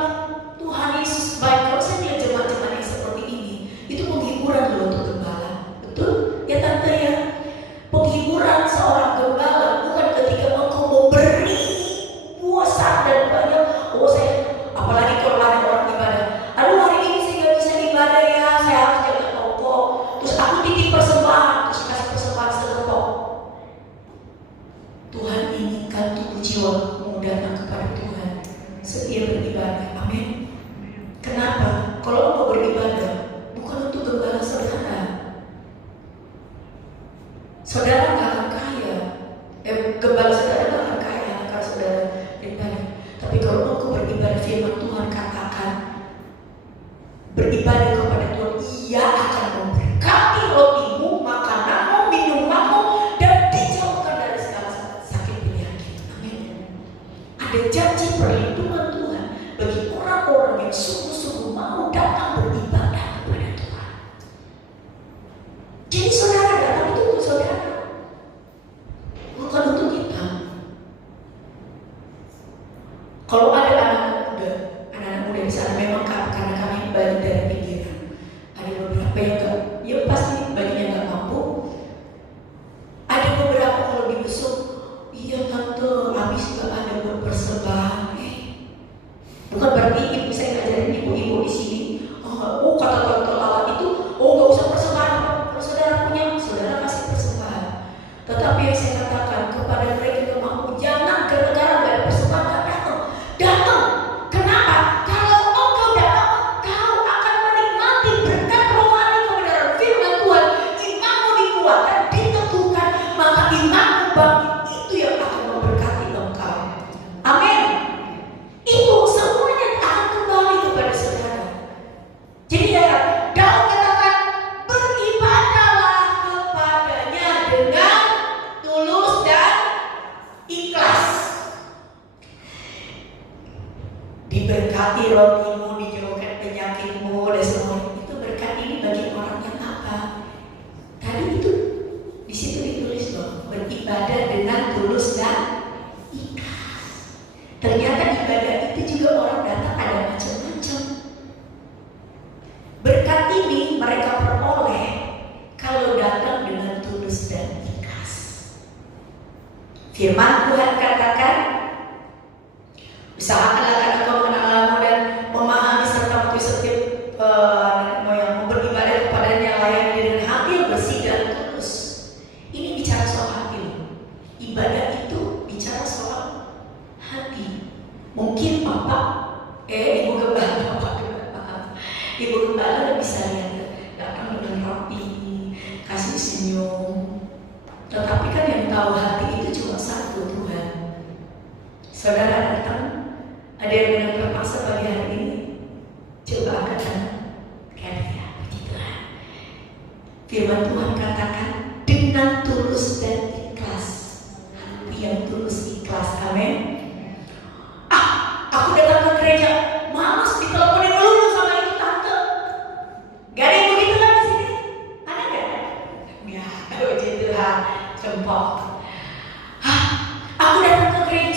Tuhan Yesus baik. Kalau saya lihat jemaat-jemaat yang seperti ini, itu penghiburan loh untuk gembala. Betul? Ya tante ya. Penghiburan seorang gembala bukan ketika engkau memberi puasa dan banyak. Oh saya, apalagi kalau ada orang ibadah. Aduh hari ini saya gak bisa ibadah ya, saya harus jaga toko. Terus aku titip persembahan, terus kasih persembahan setepok. Tuhan inginkan tubuh jiwamu datang kepada Tuhan, setia beribadah. Amin. Kenapa? Kalau engkau beribadah bukan untuk gembala saudara. Saudara gak akan kaya. Gembala saudara gak akan kaya kalau saudara beribadah. Tapi kalau engkau beribadah, firman Tuhan katakan beribadah kepada Tuhan, Ia akan memberkati rotimu, makananmu, minumanmu, dan dijauhkan dari segala sakit penyakit. Amin. Ada janji perlindungan Tuhan bagi orang-orang yang sungguh-sungguh mau datang beribadah kepada Tuhan. Jadi saudara datang itu untuk saudara, bukan untuk kita. Kalau ada anak-anak muda di sana, memang karena kami balik dari pinggiran, ada beberapa yang ya pasti banyaknya nggak mampu. Ada beberapa kalau dibesuk, iya tante, habis nggak ada buat persembahan. Bukan berarti ibu saya ngajarin ibu-ibu di sini. Oh kata lawat itu, oh nggak usah persembahan. Kalau saudara punya, saudara kasih persembahan. Tetapi yang saya katakan kepada mereka yang mampu, jangan gara-gara nggak ada persembahan nggak datang. Datang. Kenapa? Kalau engkau datang, kau akan menikmati berkat rohani kebenaran firman Tuhan. Imanmu dikuatkan, diteguhkan, maka imanmu bangkit. Itu yang akan memberkati engkau. Amin. Itu semuanya akan kembali kepada saudara. Jadi ya, Daud katakan beribadahlah kepadanya dengan tulus dan ikhlas. Diberkati rotimu, dijauhkan penyakitmu dan semuanya. Itu berkat ini bagi orang yang apa? Tadi itu di situ ditulis loh, beribadah dengan tulus dan ikhlas. Ternyata ibadah itu juga orang datang ada macam-macam. Berkat ini mereka peroleh kalau datang dengan tulus dan ikhlas. Firman Tuhan katakan, usahakanlah engkau mengenalmu dan memahami serta mengikuti setiap yang beribadah kepadanya, layani dengan hati yang bersih dan tulus. Ini bicara soal hati. Ibadah itu bicara soal hati. Mungkin ibu gembala, ibu gembala bisa lihat datang dengan rapi, kasih senyum. Tetapi kan yang tahu hati itu cuma satu, Tuhan. Saudara datang, ada yang dengan terpaksa pagi hari ini, coba angkat tangan. Ya, puji Tuhan. Firman Tuhan katakan dengan tulus dan ikhlas, hati yang tulus ikhlas. Amin. Aku datang ke gereja, males diteleponin dulu sama itu tante. Gak ada yang begitu kan di sini? Ada gak? Ya, puji Tuhan, jempol. Aku datang ke gereja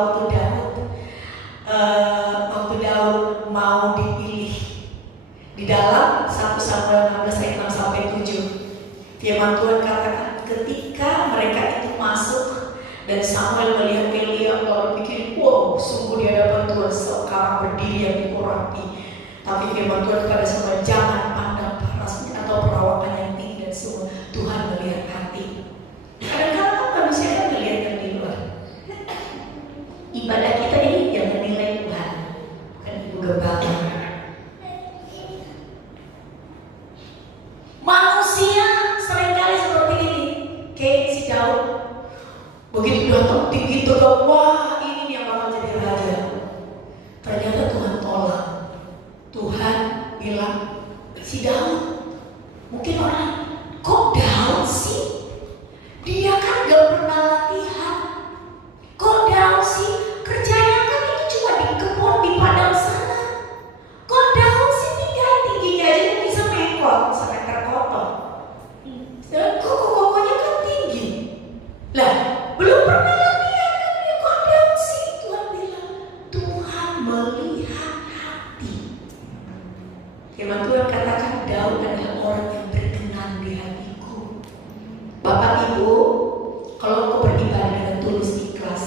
waktu Daud mau dipilih. Di dalam 1 Samuel 16 ayat 6 sampai 7, firman Tuhan katakan ketika mereka itu masuk dan Samuel melihat Elia, lalu pikir, wow, sungguh di hadapan Tuhan sekarang berdiri yang dikorapi. Tapi firman Tuhan kepada Samuel, jangan pandang parasnya atau perawakan yang tinggi dan semua. Tuhan melihat hati. Kadang-kadang manusia kan melihat yang di luar. Ibadah kita ini yang menilai Tuhan, bukan Ibu Gembala. Manusia seringkali seperti ini, kayak si Daud. Begitu datang tinggi tegak, wah ini yang bakal jadi raja. Ternyata Tuhan tolak. Tuhan bilang, si Daud, mungkin orang, kok Daud sih? Dia kan gak pernah latihan. Kok Daud sih? Kerjanya kan itu cuma di kebun di padang sana. Kok Daud sih tinggal tingginya aja bisa mekot sampai terkotor. Dan kok-koknya kan tinggi. Lah, belum pernah latihan kan dia, kok Daud sih? Tuhan bilang, Tuhan melihat hati. Firman Tuhan katakan Daud adalah orang yang berkenan di hatiku. Bapak Ibu, kalau kau beribadah dengan tulus ikhlas,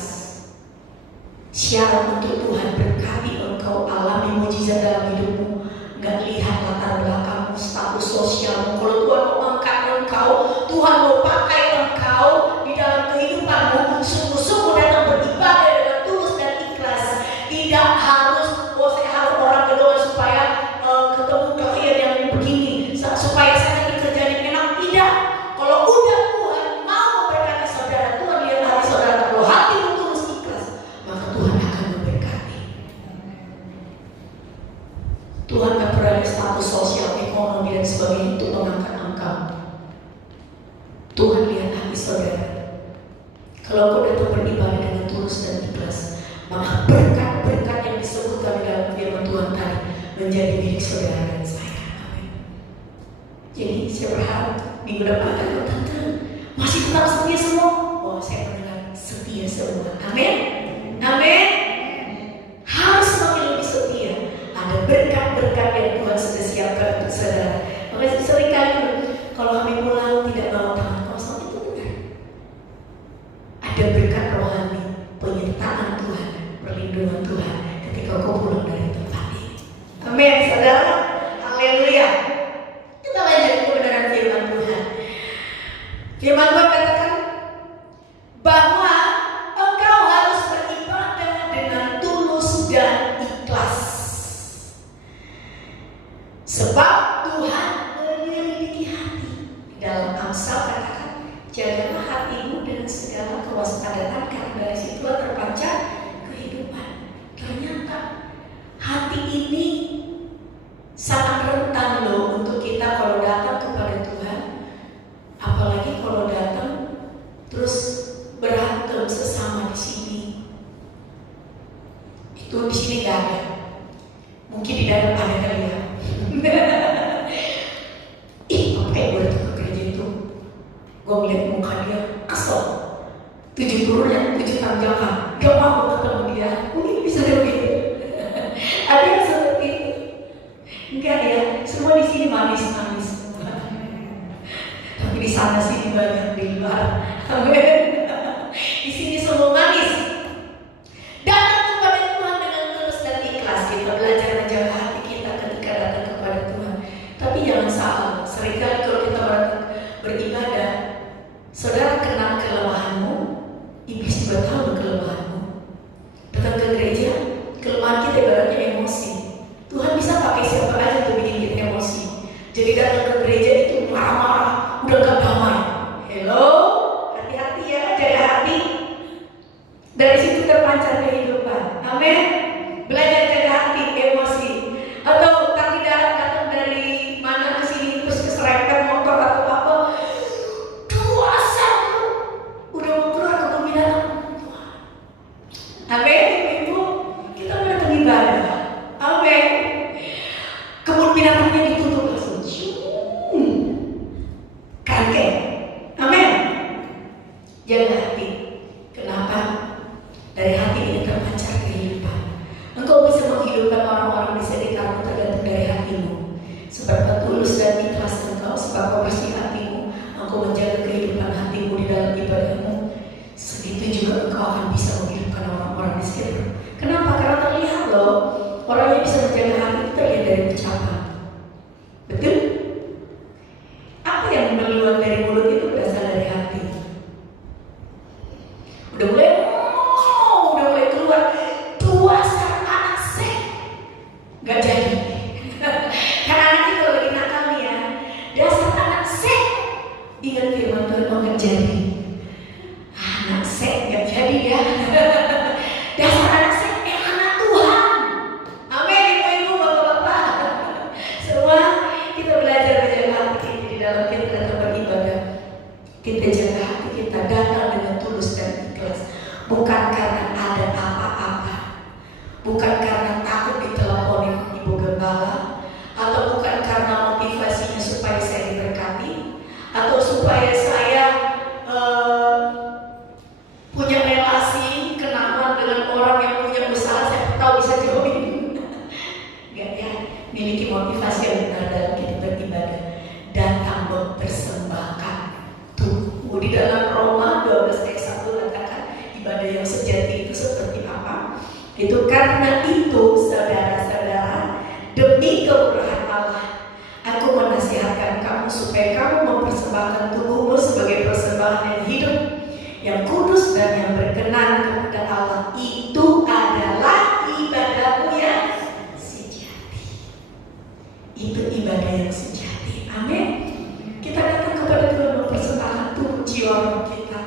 syarat untuk Tuhan berkati engkau alami mujizat dalam hidupmu. Gak lihat latar belakangmu, status sosialmu. Kalau Tuhan mau angkat engkau, Tuhan mau pakai engkau di dalam kehidupanmu, sungguh-sungguh datang beribadah dengan tulus dan ikhlas. Tidak harus, saya harus orang kedua supaya ketemu klien yang begini, supaya saya nanti kerjanya enak. Tidak. Kalau udah Tuhan mau memberkati saudara, Tuhan lihat hati saudara. Kalau hatimu tulus ikhlas, maka Tuhan akan memberkati. Tuhan gak pernah ada status sosial, ekonomi dan sebagainya untuk mengangkat engkau. Tuhan lihat hati saudara. Kalau kau datang beribadah dengan tulus dan ikhlas, maka berkat-berkat yang disebutkan dalam firman Tuhan tadi menjadi milik saudara dan saya. Amin. Jadi saya berharap minggu depan kan tante masih tetap setia semua. Oh, saya mendengar setia semua. Amin. Amin. Harus semakin lebih setia. Ada berkat-berkat yang Tuhan sudah siapkan untuk saudara. Makanya seringkali kalau kami pulang tidak bawa tangan kosong, itu benar. Ada berkat rohani, penyertaan Tuhan, perlindungan Tuhan ketika kau pulang dari tempat ini. Amin, saudara. Haleluya. Kita lanjut kebenaran firman Tuhan. Firman Tuhan katakan bahwa engkau harus beribadah dengan tulus dan ikhlas. Sebab Tuhan menyelidiki hati. Di dalam Amsal katakan, jagalah hatimu dengan segala kewaspadaan, karena dari situlah terpancar kehidupan. Ternyata hati ini sangat rentan loh untuk kita kalau datang kepada Tuhan. Apalagi kalau datang terus berantem sesama di sini. Itu di sini gak ada. Mungkin di dalam ada kali ya. Pakai gue datang ke gereja itu, gue melihat muka dia kesel, 7 turunnya, 7 tanjakan, gak mau ketemu dia. Mungkin bisa begitu. Ada yang seperti itu. Enggak ya, semua di sini manis-manis. Tapi di sana sini banyak di luar. Amin. Di sini semua manis. Datang kepada Tuhan dengan tulus dan ikhlas. Kita belajar menjaga hati kita ketika datang kepada Tuhan. Tapi jangan salah, seringkali kalau kita beribadah, saudara kenal kelemahanmu, iblis juga tahu kelemahanmu. Datang ke gereja, kelemahan kita ibaratnya emosi. Tuhan bisa pakai siapa aja untuk bikin kita emosi. Jadi datang ke gereja itu marah-marah, udah gak damai. Hello, hati-hati ya, jaga hati. Dari situ terpancar kehidupan. Amin. Belajar jaga hati, emosi. Atau kaki darat datang dari mana ke sini terus keserempet motor atau apa. Dua set udah mau keluar ke pembinaan. Amin, Ibu. Kita mau datang ibadah. Amin. Kebun binatangnya ditutup langsung. Kaget. Amin. Jaga hati. Kenapa? Dari hati ini bukan karena ada apa-apa, bukan karena takut diteleponin ibu gembala, atau bukan karena motivasinya supaya saya diberkati, atau supaya saya punya relasi kenalan dengan orang yang punya usaha, saya tahu bisa join. Enggak ya, miliki motivasi yang benar dalam kita beribadah, datang mempersembahkan tubuh. Di dalam Roma 12:1 katakan ibadah yang sejati itu seperti apa? Itu karena itu saudara-saudara, demi kemurahan Allah, aku menasihatkan kamu supaya kamu mempersembahkan tubuhmu sebagai persembahan yang hidup, yang kudus dan yang berkenan kepada Allah. Itu adalah ibadahmu yang sejati. Itu ibadah yang sejati. Amin. Kita datang kepada Tuhan mempersembahkan tubuh jiwa kita.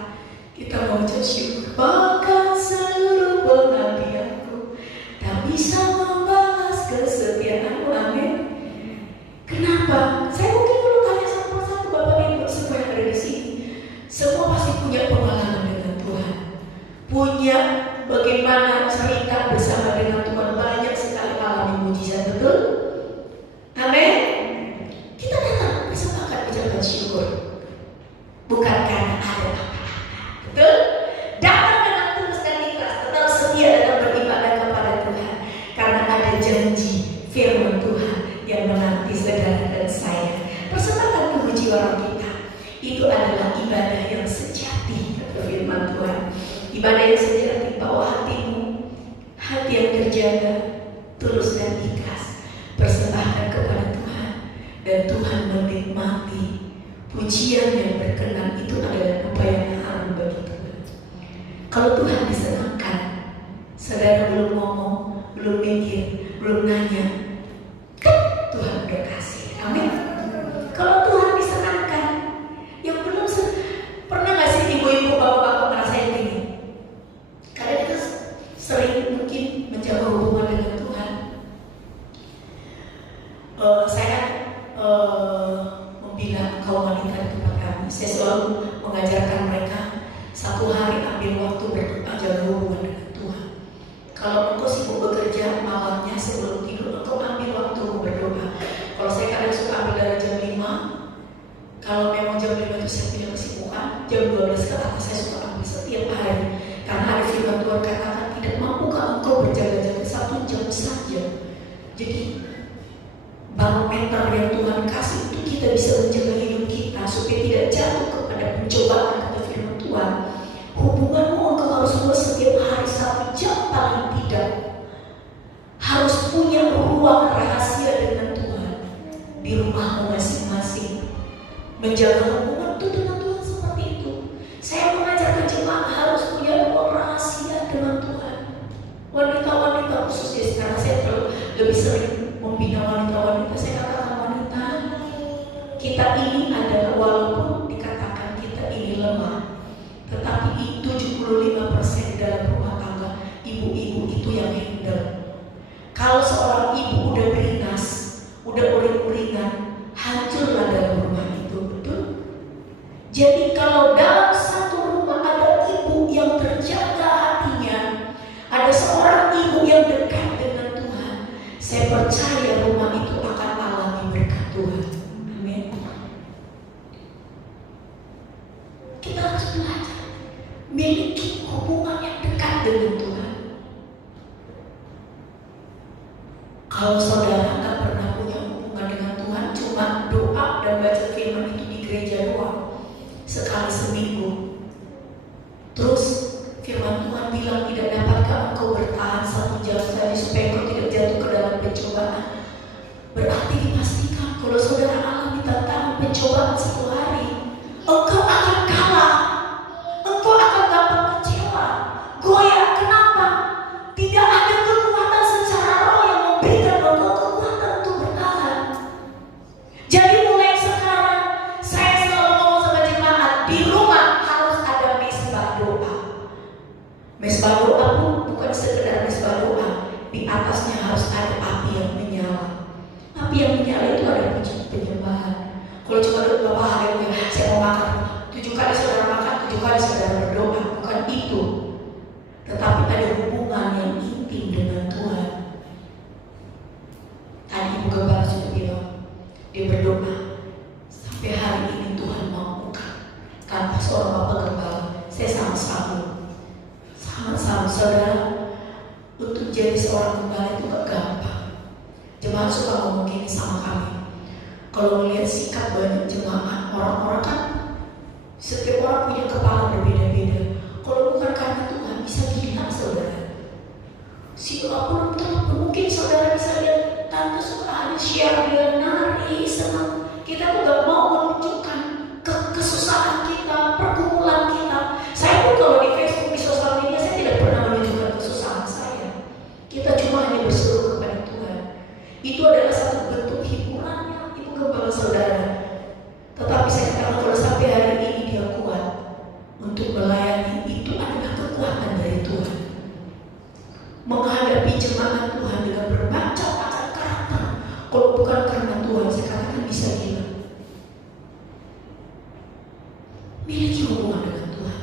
Kita mengucap syukur. Bahkan seluruh pengabdianku tak bisa membalas kesetiaanmu. Amin. Kenapa? Saya mungkin perlu tanya satu persatu Bapak Ibu semua yang ada di sini. Semua pasti punya pengalaman dengan Tuhan, punya bagaimana cerita bersama dengan Tuhan, banyak sekali alami mujizat, betul? Amin. Kita datang bersama ucapan syukur, bukan karena ada apa-apa, betul? Datang dengan tulus dan ikhlas, tetap setia dalam beribadah kepada Tuhan, karena ada janji firman Tuhan yang menanti saudara dan saya. Persembahkan tubuh jiwa kita, itu adalah ibadah yang sejati, kata firman Tuhan. Ibadah yang sejati, bawa hatimu, hati yang terjaga, tulus dan ikhlas, persembahkan kepada Tuhan, dan Tuhan menikmati pujian yang berkenan. Itu adalah upaya yang harum bagi Tuhan. Kalau Tuhan disenangkan, saudara belum ngomong, belum mikir, belum nanya, Tuhan udah kasih. Amin. Kalau Tuhan disenangkan, yang belum pernah nggak sih ibu-ibu bapak-bapak ngerasain gini? Karena kita sering mungkin menjaga hubungan dengan Tuhan. Saya membina kaum wanita di tempat kami. Saya selalu mengajarkan mereka satu hari ambil waktu berdoa, jaga hubungan dengan Tuhan. Kalau engkau sibuk bekerja malamnya sebelum tidur, engkau ambil waktu berdoa. Kalau saya kadang suka ambil dari jam 5. Kalau memang jam 5 itu saya punya kesibukan, jam 12 ke atas saya suka ambil setiap hari. Karena ada firman Tuhan katakan, tidak mampukah engkau berjaga-jaga 1 jam saja. Jadi barometer yang Tuhan kasih itu kita bisa menjaga hidup kita supaya tidak jatuh kepada pencobaan, kata firman Tuhan. Hubunganmu engkau harus buat setiap hari 1 jam paling tidak. Harus punya ruang rahasia dengan Tuhan di rumahmu masing-masing. Menjaga hubungan itu dengan Tuhan seperti itu. Saya mengajarkan jemaat harus punya ruang rahasia dengan Tuhan. Wanita-wanita khususnya sekarang saya lebih sering membina wanita-wanita. Saya katakan wanita, kita ini adalah, walaupun dikatakan kita ini lemah, tetapi 75% dalam rumah tangga ibu-ibu itu yang handle. Kalau seorang ibu udah beringas, udah uring-uringan, hancurlah dalam rumah itu, betul? Jadi kalau dalam satu rumah ada ibu yang terjaga hatinya, ada seorang ibu yang dekat dengan Tuhan, saya percaya rumah itu akan alami berkat Tuhan. Amin. Kita harus belajar miliki hubungan yang dekat dengan Tuhan. Kalau saudara nggak pernah punya hubungan dengan Tuhan, cuma doa dan baca firman itu di gereja doang sekali seminggu, terus firman Tuhan bilang tidak dapatkah engkau bertahan 1 jam saja supaya engkau tidak jatuh ke dalam pencobaan, berarti dipastikan kalau saudara alami tantangan pencobaan 1 hari, engkau akan kalah, engkau akan gampang kecewa, goyah. Kenapa? Tidak ada kekuatan secara roh yang memberikan engkau kekuatan untuk bertahan. Jadi mulai sekarang saya selalu ngomong sama jemaat, di rumah harus ada mesbah doa. Mesbah doa pun bukan sekedar mesbah doa, di atasnya harus ada api yang menyala. Api yang menyala itu ada penyembahan. Kalau cuma Bapak haleluya, saya mau makan, 7 kali saudara makan, 7 kali saudara berdoa, bukan itu. ada hubungan yang intim dengan Tuhan. Tadi Ibu Gembala sudah bilang, dia berdoa sampai hari ini Tuhan mampukan. Kata seorang Bapak Gembala, saya sangat salut saudara, untuk jadi seorang gembala itu gak gampang. Jemaat suka ngomong gini sama kami, kalau melihat sikap banyak jemaat, orang-orang kan setiap orang punya kepala berbeda-beda. Kalau bukan karena Tuhan bisa gila saudara. Si apapun mungkin saudara bisa lihat tante suka ada share dia nari senang. Kita tuh gak mau menunjukkan kesusahan kita, pergumulan kita. Saya pun kalau di Facebook, di sosial media, saya tidak pernah menunjukkan kesusahan saya. Kita cuma hanya berseru kepada Tuhan. Itu adalah satu bentuk hiburannya Ibu Gembala saudara. Tetapi saya katakan kalau sampai hari ini dia kuat untuk melayani, itu adalah kekuatan dari Tuhan. Menghadapi jemaat Tuhan dengan bermacam-macam karakter. Kalau bukan karena Tuhan, saya katakan bisa gila. Miliki hubungan dengan Tuhan.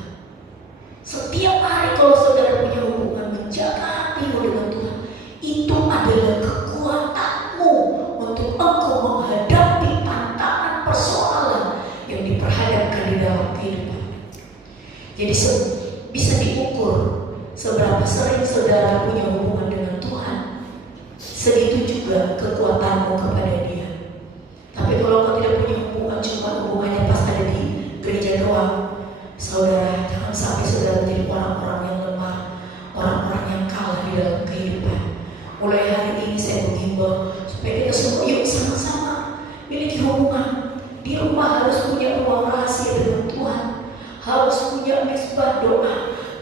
Setiap hari kalau saudara punya hubungan, menjaga hatimu dengan Tuhan, itu adalah kekuatanmu untuk engkau menghadapi tantangan persoalan yang diperhadapkan di dalam kehidupan. Jadi bisa diukur seberapa sering saudara punya hubungan dengan Tuhan, segitu juga kekuatanmu kepada Dia. Tapi kalau kau tidak punya hubungan, cuma hubungannya pas ada di gereja doang, saudara, jangan sampai saudara menjadi orang-orang yang lemah, orang-orang yang kalah di dalam kehidupan. Mulai hari ini saya menghimbau supaya kita semua yuk sama-sama miliki hubungan. Di rumah harus punya ruang rahasia dengan Tuhan, harus punya mesbah doa,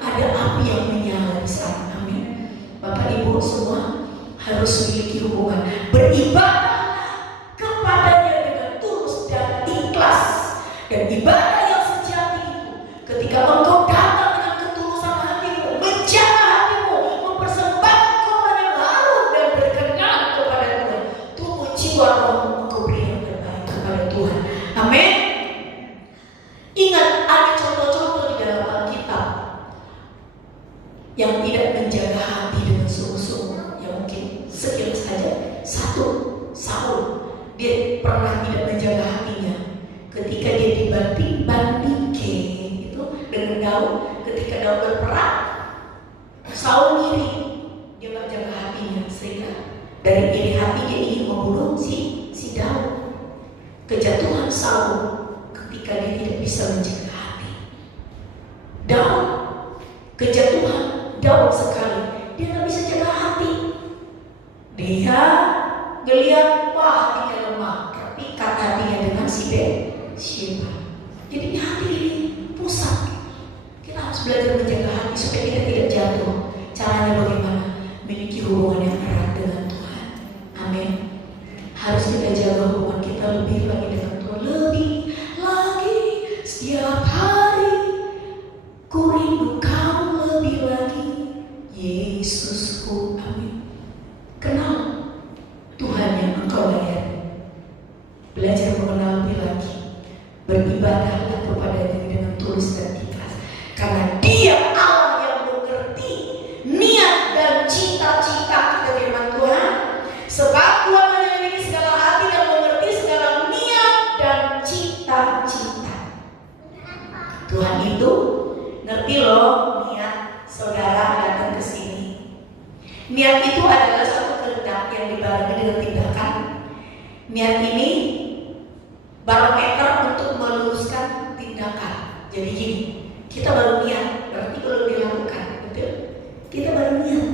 ada api yang menyala di sana. Amin. Bapak Ibu semua harus memiliki hubungan, beribadah kepadanya dengan tulus dan ikhlas. Dan ibadah yang sejati itu ketika engkau datang dengan ketulusan hatimu, menjaga hatimu, mempersembahkan korban yang harum dan berkenan kepada Tuhan, tubuh jiwa rohmu engkau beri yang terbaik kepada Tuhan. Amin. Ingat, ada contoh-contoh di dalam Alkitab yang tidak menjaga hati dengan sungguh-sungguh. Yang mungkin sekilas saja. Satu, Saul, dia pernah tidak menjaga hatinya ketika dia dibandingkan itu dengan Daud. Ketika Daud berperang, Saul iri, dia nggak jaga hatinya, sehingga dari iri hati dia ingin membunuh si Daud. Kejatuhan Saul ketika dia tidak bisa menjaga hati. Daud, kejatuhan Daud sekali, dia nggak bisa jaga hati. Dia ngelihat wah hatinya lemah, tapi kata hatinya dengan Sheba. Jadi hati ini pusat. Kita harus belajar menjaga hati supaya kita tidak jatuh. Caranya bagaimana? Memiliki hubungan yang erat dengan Tuhan. Amin. Harus kita jaga hubungan kita lebih lagi dengan Tuhan, lebih lagi. Setiap hari ku rindu Kau lebih lagi, Yesusku. Amin. Kenal Tuhan yang engkau layani. Belajar mengenal lebih lagi. Beribadahlah kepada-Nya dengan tulus dan ikhlas, karena Dia Allah yang mengerti niat dan cita-cita kita firman Tuhan. Sebab Tuhan menyelidiki segala hati dan mengerti segala niat dan cita-cita. Tuhan itu ngerti loh niat saudara datang ke sini. Niat itu adalah satu kehendak yang dibarengi dengan tindakan. Niat ini barometer untuk meluruskan tindakan. Jadi gini, kita baru niat, berarti belum dilakukan, betul? Kita baru niat,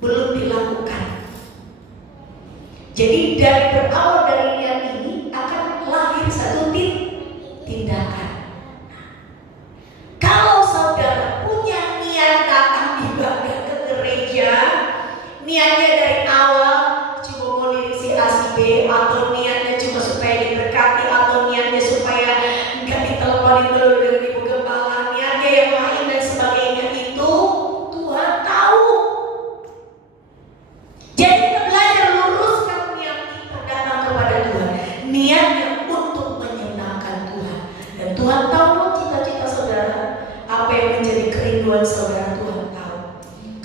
belum dilakukan. Jadi dari berawal dari niat ini akan lahir satu tindakan. Kalau saudara punya niat datang ibadah ke gereja, niatnya dari awal cuma mau lirik si A si B, atau niatnya cuma supaya diberkati, atau niatnya supaya nggak diteleponin dulu dengan ibu gembala, niatnya yang lain dan sebagainya, itu Tuhan tahu. Jadi kita belajar luruskan niat kita datang kepada Tuhan, niatnya untuk menyenangkan Tuhan. Dan Tuhan tahu cita-cita saudara, apa yang menjadi kerinduan saudara, Tuhan tahu.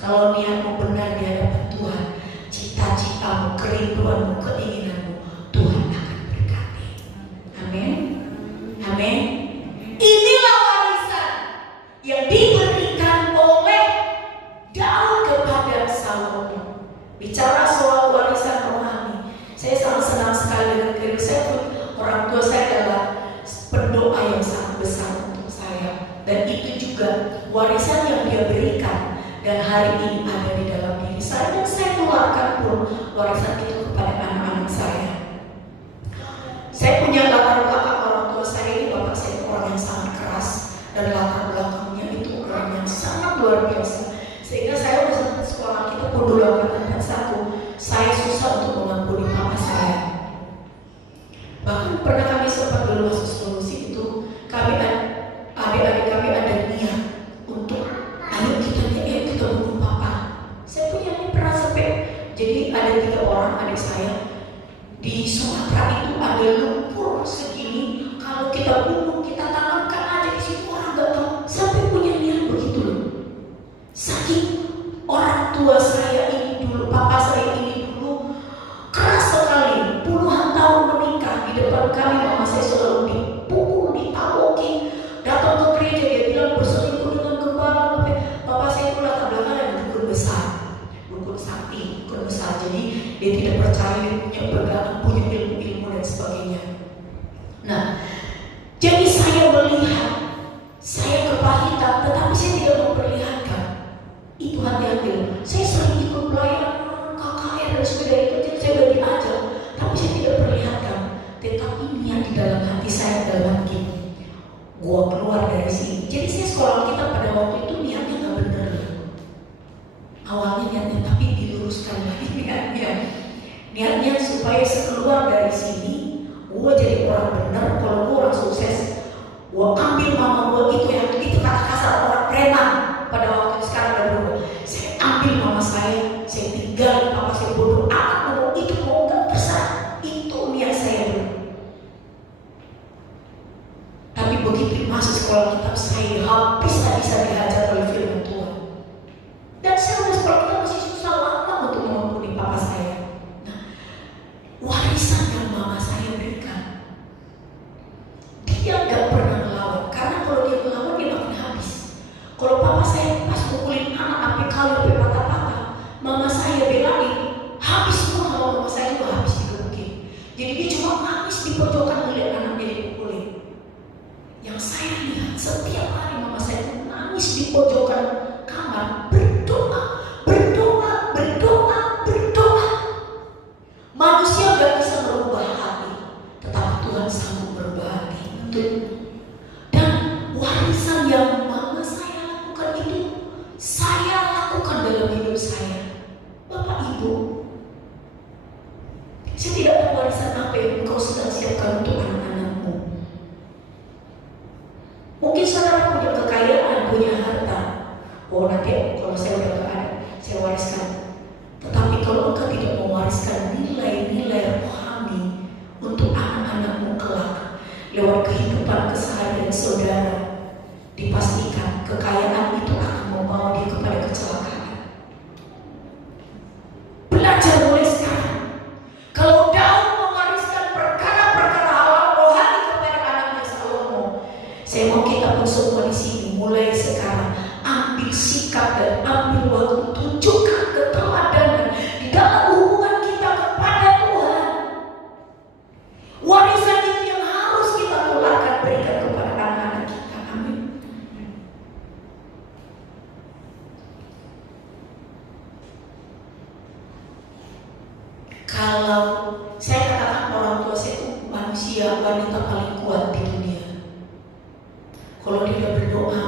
Kalau niatmu benar di hadapan Tuhan, cita-citamu, kerinduanmu, keinginanmu, Tuhan akan berkati. Amin. Amin. Inilah warisan yang diberikan oleh Daud kepada Salomo. Bicara soal warisan rohani, saya sangat senang sekali dengan diri saya. Orang tua saya adalah pendoa yang sangat besar untuk saya, dan itu juga warisan yang dia berikan dan hari ini ada di dalam diri saya, dan saya keluarkan pun warisan itu kepada anak-anak saya. Saya punya latar belakang orang tua saya ini, bapak saya orang yang sangat keras, dan latar belakangnya itu orang yang sangat luar biasa, sehingga saya udah sekolah kita pun dulu angkatan 1, saya susah untuk mengampuni papa saya. Bahkan pernah kami sempat dulu masuk solusi itu, kami adik-adik kami ada niat untuk ayo kita bunuh papa. Saya punya ini pernah sampai, jadi ada 3 orang adik saya di Sumatera itu ada lumpur segini, kalau kita bunuh kita tanamkan aja di situ, orang nggak tahu, sampai punya niat begitu loh. Saking orang tua saya ini dulu, papa saya ini dulu keras sekali, puluhan tahun menikah. Di depan kami mama saya selalu dipukul, ditaboki, datang ke gereja dia bilang berselingkuh dengan gembala. Papa saya itu latar belakangnya dukun besar, dukun sakti, dukun besar. Jadi dia tidak percaya, dia punya pegangan, punya ilmu-ilmu dan sebagainya. Nah, jadi saya melihat, saya kepahitan, tetapi saya tidak memperlihatkan. Itu hati-hati. Saya sering ikut pelayanan KKR dan sebagainya itu, jadi saya udah diajar, tapi saya tidak perlihatkan. Tetapi niat di dalam hati saya dalam gini, gua keluar dari sini. Jadi saya sekolah kita pada waktu itu niatnya nggak benar. Awalnya niatnya, tapi diluruskan lagi niatnya. Niatnya supaya keluar dari sini, gua jadi orang benar. Kalau gua orang sukses, gua ambil mama gua itu kata kasar orang preman pada waktu itu, sekarang udah berubah. Saya ambil mama saya tinggal papa saya bodoh amat, mau itu mau nggak terserah. Itu niat saya dulu. Tapi begitu masuk sekolah kitab, saya habis-habisan dihajar oleh firman Tuhan. Dan saya udah sekolah kitab masih susah lama untuk mengampuni papa saya. Nah, warisan yang mama saya berikan, dia nggak pernah melawan, karena kalau dia melawan dia makin habis. Kalau papa saya pas pukulin anak sampai kalau sampai patah-patah, mama saya belain, habis semua sama mama saya itu habis digebukin. Jadi dia cuma nangis di pojokan melihat anaknya dipukulin. Yang saya lihat setiap hari mama saya itu nangis di pojokan kamar, berdoa. Manusia gak bisa merubah hati, tetapi Tuhan sanggup merubah hati. Dan warisan yang mama saya lakukan itu, saya lakukan dalam hidup saya. Bapak Ibu, saya tidak tahu warisan apa yang engkau sedang siapkan untuk anak-anakmu. Mungkin saudara punya kekayaan, punya harta. Oh nanti kalau saya udah gak ada, saya wariskan. Tetapi kalau engkau tidak mewariskan nilai-nilai rohani untuk anak-anakmu kelak lewat kehidupan keseharian saudara, dipastikan kekayaan itu akan membawa dia kepada kecelakaan. Belajar mulai sekarang. Kalau Daud mewariskan perkara-perkara halal rohani kepada anaknya Salomo, saya mau kita pun semua di sini mulai sekarang ambil sikap dan ambil waktu, tunjukkan keteladanan di dalam hubungan kita kepada Tuhan. Warisan itu yang harus kita tularkan, berikan kepada anak-anak kita. Amin. Kalau saya katakan orang tua saya itu manusia, wanita paling kuat di dunia. Kalau dia berdoa,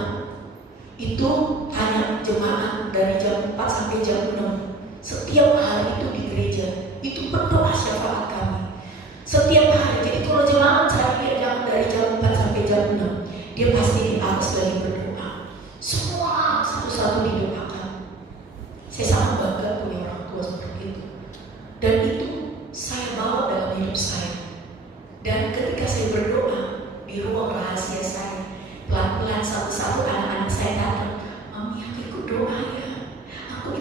itu tanya jemaat dari jam 4 sampai jam 6 setiap hari itu di gereja, itu berdoa syafaat kami setiap hari. Jadi kalau jemaat cari dia jangan dari jam 4 sampai jam 6, dia pasti di atas lagi berdoa. Semua satu-satu didoakan. Saya sangat bangga punya orang tua seperti itu, dan itu saya bawa dalam hidup saya. Dan ketika saya berdoa di ruang rahasia saya, pelan-pelan satu-satu anak-anak saya datang, "Mami, aku ikut doa ya, aku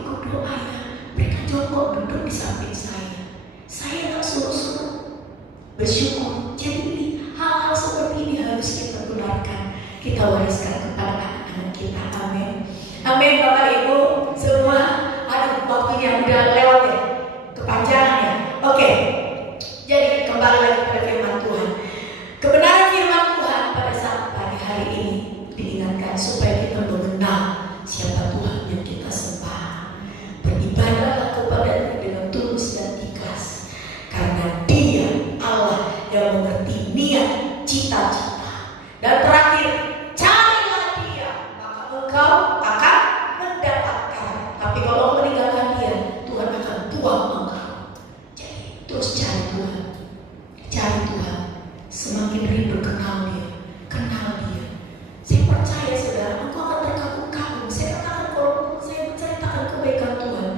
supaya kita mengenal siapa Tuhan yang kita sembah. Beribadahlah kepada-Nya dengan tulus dan ikhlas, karena Dia Allah yang mengerti niat, cita-cita. Dan terakhir, carilah Dia, maka engkau akan mendapatkan. Tapi kalau meninggalkan Dia, Tuhan akan buang engkau. Jadi terus cari Tuhan, cari Tuhan. Semakin rindu kenal Dia, kenal Dia. Saya percaya saudara, engkau akan terkagum-kagum. Saya katakan kalau saya menceritakan kebaikan Tuhan,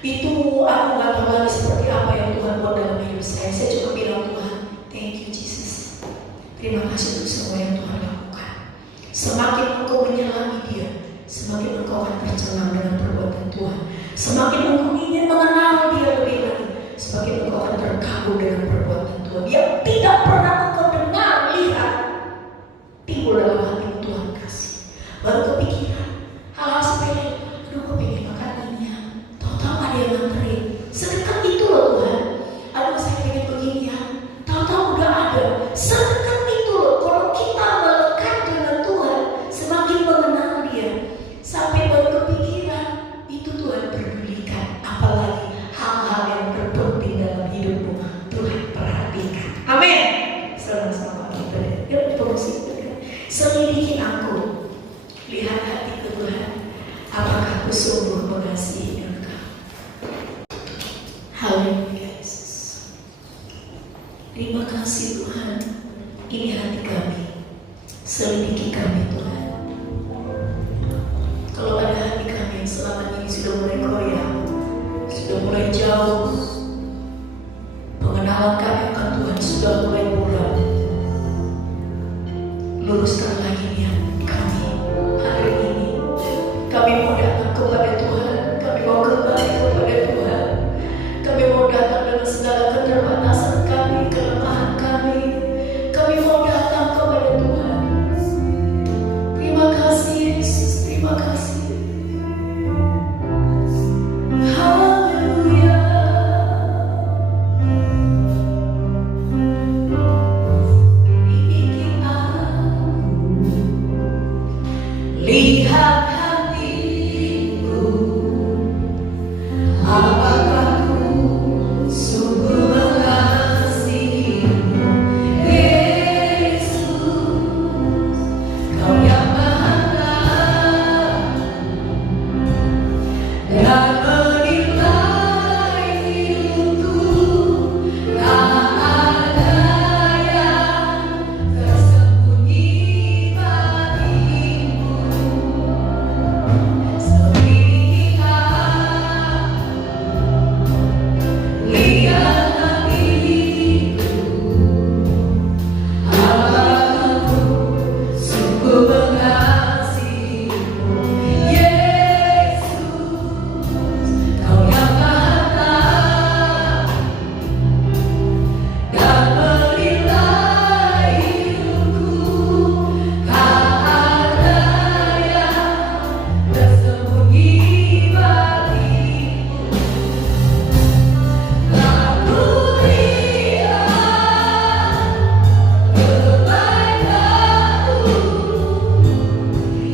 itu aku gak tahu lagi seperti apa yang Tuhan buat dalam hidup saya. Saya cuma bilang, Tuhan, thank you Jesus. Terima kasih untuk semua yang Tuhan lakukan. Semakin engkau menyelami Dia, semakin engkau akan tercengang dengan perbuatan Tuhan. Semakin engkau ingin mengenal Dia lebih lagi, semakin engkau akan terkagum dengan perbuatan Tuhan yang tidak pernah engkau dengar, lihat, timbul dalam hati Tuhan kasih. Baru kepikiran hal-hal sepele. Aduh, kok pengen makan ini ya, tahu-tahu ada yang nganterin. Sedekat itu loh Tuhan. Aduh, saya pengen begini ya, tahu-tahu udah ada. Sedekat itu loh. Kalau kita melekat dengan Tuhan, semakin mengenal Dia, sampai baru kepikiran itu Tuhan pedulikan. Apalagi hal-hal yang terpenting dalam hidupmu, Tuhan perhatikan. Amin. Sama-sama kita. Yuk, promosi. Selidiki aku, lihat hatiku Tuhan, apakah aku sungguh mengasihi Engkau. Haleluya Yesus. Terima kasih Tuhan, ini hati kami. Selidiki kami Tuhan. Kalau ada hati kami yang selama ini sudah mulai goyah, sudah mulai jauh, pengenalan kami akan Tuhan sudah mulai buram, luruskan lagi niat kami hari ini. Kami mau datang kepada Tuhan, kami mau kembali kepada Tuhan. Kami mau datang dengan segala keterbatasan kami, kelemahan kami. Kami mau datang kepada Tuhan. Terima kasih Yesus, terima kasih. Haleluya. Bikin aku lihat hatiku, apakah ku sungguh mengasihimu, Yesus, Kau yang Maha dan menilai hidupku. Tak ada yang tersembunyi bagimu. Lihat hatiku, apakah ku sungguh mengasihimu, Yesus, Kau yang Maha dan menilai hidupku. Tak ada yang tersembunyi bagimu. Aku lihat kebaikan-Mu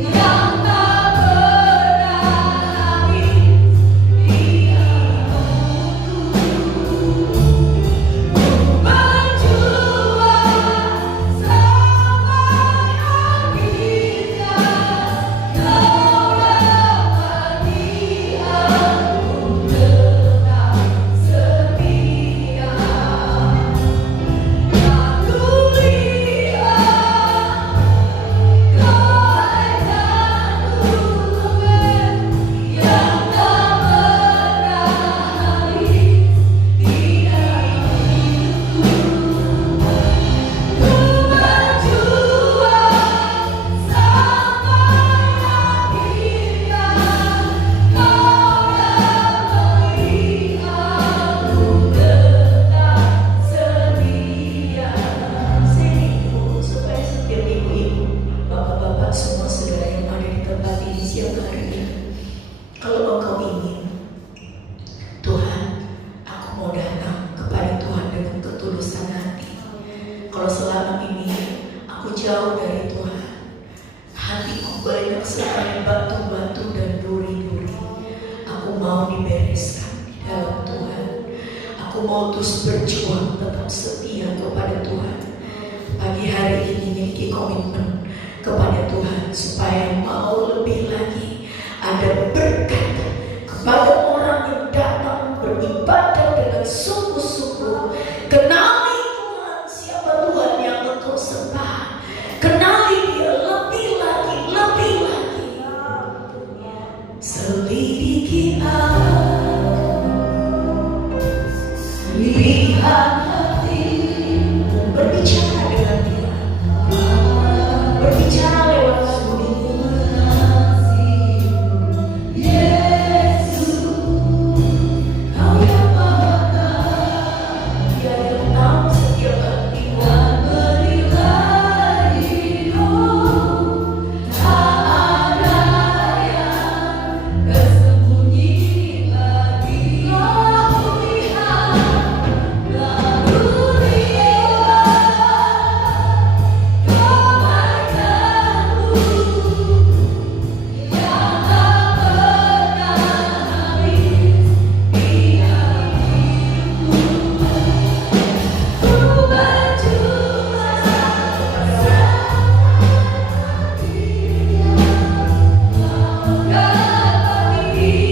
yang tak pernah habis di hidupku. Ku berjuang sampai akhirnya, Kau dapati aku tetap setia. Aku lihat kebaikan-Mu yang tak pernah habis di hidupku. Ku berjuang sampai akhirnya, Kau dapati aku tetap setia. Sini supaya setiap ibu-ibu, bapak-bapak, semua saudara yang ada di tempat ini siang hari ini, kalau engkau ingin, Tuhan, aku mau datang kepada Tuhan dengan ketulusan hati. Kalau selama ini aku jauh dari Tuhan, hatiku banyak sekali supaya batu-batu dan duri-duri aku mau dibereskan di dalam Tuhan. Aku mau terus berjuang tetap setia kepada Tuhan. Pagi hari ini memiliki komitmen kepada Tuhan supaya mau lebih lagi ada berkat kepada orang yang datang beribadah dengan sungguh-sungguh. Kenali Tuhan, siapa Tuhan yang engkau sembah. Kenali Dia lebih lagi, lebih lagi. Selidiki aku, lihat hati, berbicara dengan Dia, berbicara lewat lagu. Yesus, Kau yang Maha Tahu, Dia yang tahu setiap hatimu. Berilah hidup, tak ada yang tersembunyi lagi. Aku lihat, lalu lihat kebaikanmu yang tak pernah habis di hatiku. Ku berjumpa dapat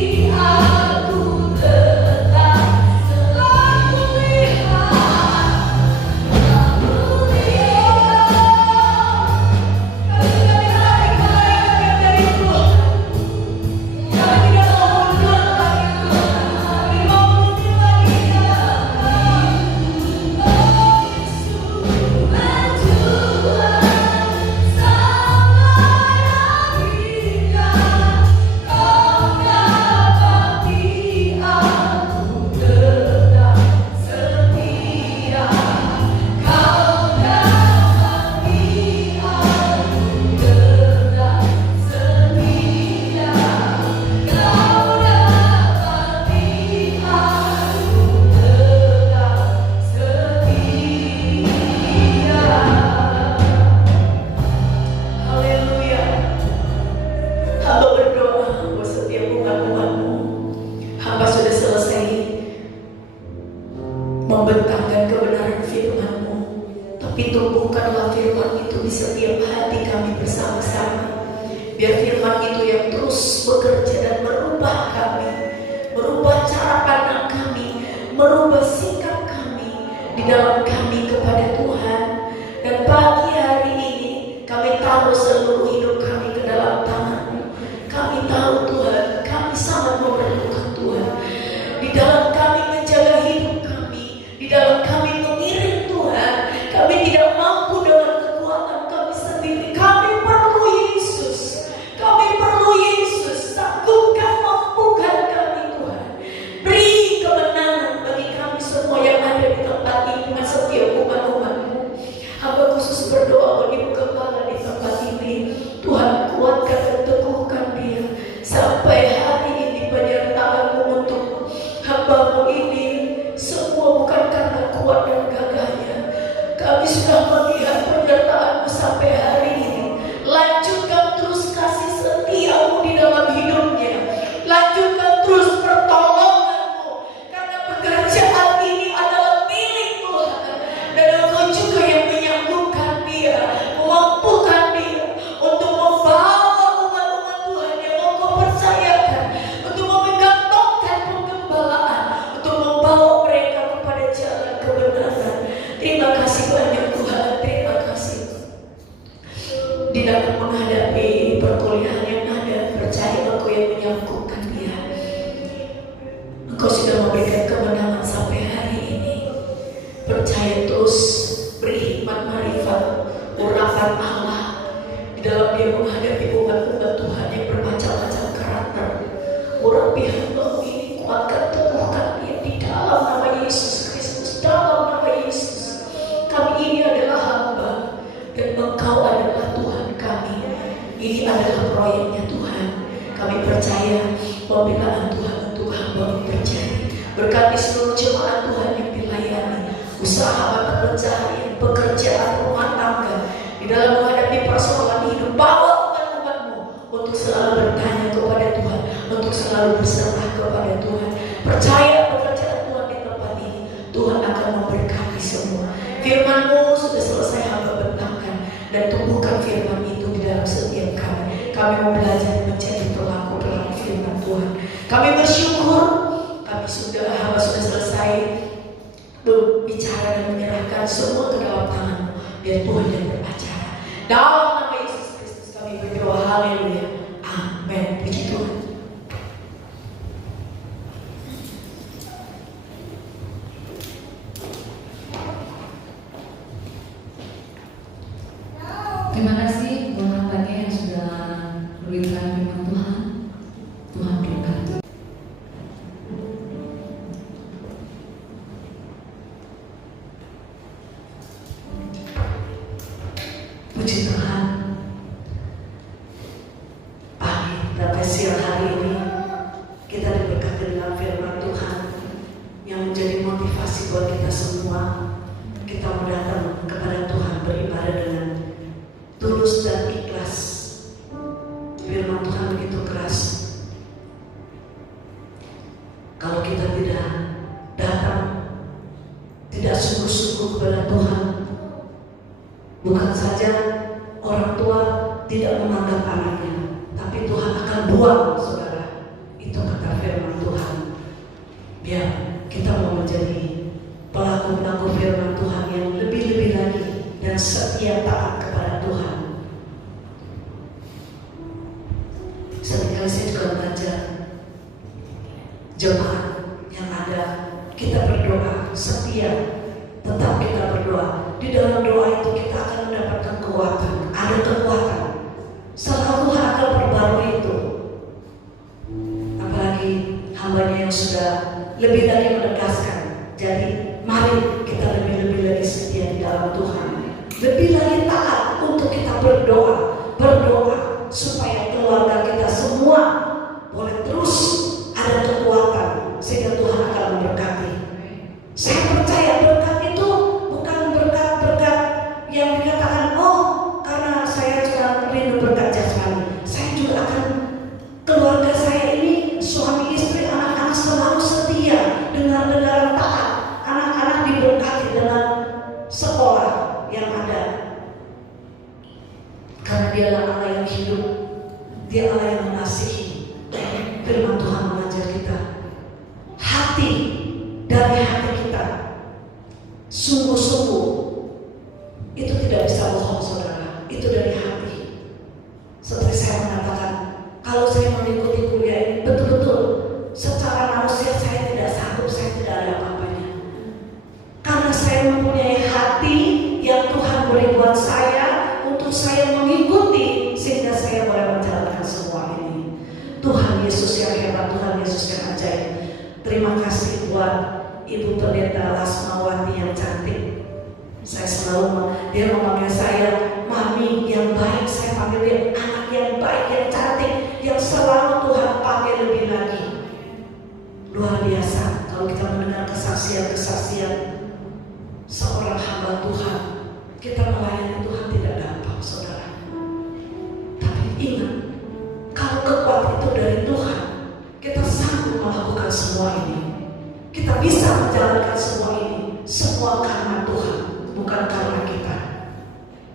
aku tetap selalu lihat, lalu lihat kebaikan dari Tuhan yang tidak mau mundur lagi Tuhan, tapi mau mundur lagi Haleluya. Hamba berdoa buat setiap umat-umat-Mu. Hamba sudah selesai membentangkan kebenaran firman-Mu, tapi tumbuhkanlah firman itu di setiap hati kami bersama-sama. Biar firman itu yang terus bekerja dan merubah kami, merubah cara pandang kami, merubah sikap kami di dalam kami kepada Tuhan. Dan pagi hari ini kami taruh seluruh hidup kami ke dalam tangan-Mu. Kami tahu Tuhan, kami sangat memerlukan Tuhan. Di dalam kami menjaga hidup kami, di dalam kami mengiring Tuhan, kami tidak mampu dengan kekuatan kami sendiri. Kami perlu Yesus. Kami perlu Yesus. Sanggupkan, mampukan kami Tuhan. Beri kemenangan bagi kami semua yang ada di tempat ini dengan setiap umat-umat-Mu. Hamba khusus berdoa bagi kepala di tempat ini. Tuhan, kuatkan dan teguhkan dia sampai hari ini penyertaan-Mu untuk hamba-Mu ini. Semua bukan karena kuat dan gagahnya. Kami sudah melihat penyertaan-Mu sampai hari ini. Lanjutkan terus kasih setia-Mu di dalam hidupnya. Lanjutkan terus pertolongan-Mu, karena pekerjaan ini adalah milik Tuhan. Dan Engkau juga yang menyanggupkan dia, memampukan dia untuk membawa umat-umat Tuhan yang Engkau percayakan, untuk menggantungkan penggembalaan, untuk membawa mereka kepada jalan kebenaran. Terima kasih banyak Tuhan, terima kasih. Di dalam menghadapi perkuliahan yang ada, percaya Engkau yang menyanggupkan dia. Engkau sudah memberikan kemenangan sampai hari ini. Percaya terus, beri hikmat marifat, urapan Allah di dalam dia menghadapi umat-umat Tuhan yang bermacam-macam karakter. Urapi hamba-Mu ini, kuatkan, teguhkan dia di dalam nama Yesus Kristus, dalam nama Yesus. Kami ini adalah hamba dan Engkau adalah Tuhan kami. Ini adalah proyeknya Tuhan. Kami percaya pembelaan Tuhan untuk hamba-Mu terjadi. Berkati seluruh jemaat Tuhan yang dilayani, usaha mata pencaharian, pekerjaan, rumah tangga, di dalam menghadapi persoalan hidup. Bawa umat-umat-Mu untuk selalu bertanya kepada Tuhan, untuk selalu berserah kepada Tuhan. Percaya pekerjaan Tuhan di tempat ini, Tuhan akan memberkati semua. Firman-Mu sudah selesai hamba bentangkan, dan tumbuhkan firman itu di dalam setiap kami. Kami mau belajar menjadi pelaku-pelaku firman Tuhan. Kami bersyukur, hamba sudah selesai berbicara dan menyerahkan semua ke dalam tangan-Mu. Biar Tuhan yang beracara. Dalam nama Yesus Kristus kami berdoa. Haleluya. Amin. Puji Tuhan. Terima kasih buat hambanya yang sudah memberikan firman Tuhan. Tuhan berkati. Puji Tuhan. Pagi dan siang hari ini kita diberkati dengan firman Tuhan yang menjadi motivasi buat kita semua. Kita mau datang kepada Tuhan beribadah dengan tulus dan ikhlas. Firman Tuhan begitu keras. Kalau kita tidak datang, tidak sungguh-sungguh kepada Tuhan, bukan saja orang tua tidak menganggap anaknya, tapi Tuhan akan buang, saudara. Itu kata firman Tuhan. Biar kita mau menjadi pelaku-pelaku firman Tuhan yang lebih-lebih lagi dan setia taat kepada Tuhan. Seringkali saya juga belajar jemaat yang ada, kita berdoa setia, tetap kita berdoa. Di dalam doa itu kita akan mendapatkan kekuatan, ada kekuatan. Selalu Tuhan akan perbarui itu. Apalagi hambanya yang sudah lebih lagi menegaskan. Jadi mari kita lebih-lebih lagi setia di dalam Tuhan. Lebih lagi taat untuk kita berdoa supaya keluarga kita semua boleh terus ada kekuatan sehingga Tuhan akan memberkati. Saya percaya berkat itu bukan berkat-berkat yang dikatakan, oh karena saya cuma rindu berkat jasmani. Saya juga akan, keluarga saya ini suami istri anak-anak selalu setia dengan taat. Anak-anak diberkati dengan sekolah yang ada. Karena Dialah Allah yang hidup, Dia Allah yang mengasihi. Firman Tuhan mengajar kita, hati dari hati kita sungguh-sungguh itu tidak bisa bohong, saudara. Itu dari hati. Seperti saya mengatakan, kalau saya mengikuti kuliah ini betul-betul secara manusia saya tidak sanggup, saya tidak ada apa-apanya. Karena saya mempunyai hati yang Tuhan beri buat saya untuk saya mengikuti, sehingga saya boleh menjalankan semua ini. Tuhan Yesus yang hebat, Tuhan Yesus yang ajaib. Terima kasih buat Ibu Pendeta Lasmawati yang cantik. Saya selalu, dia memanggil saya mami yang baik. Saya panggil dia anak yang baik, yang cantik, yang selalu Tuhan pakai lebih lagi. Luar biasa kalau kita mendengar kesaksian-kesaksian seorang hamba Tuhan. Kita melayani Tuhan tidak gampang, saudara. Tapi ingat, kalau kekuatan itu dari Tuhan, kita sanggup melakukan semua ini. Kita bisa menjalankan semua ini, semua karena Tuhan, bukan karena kita.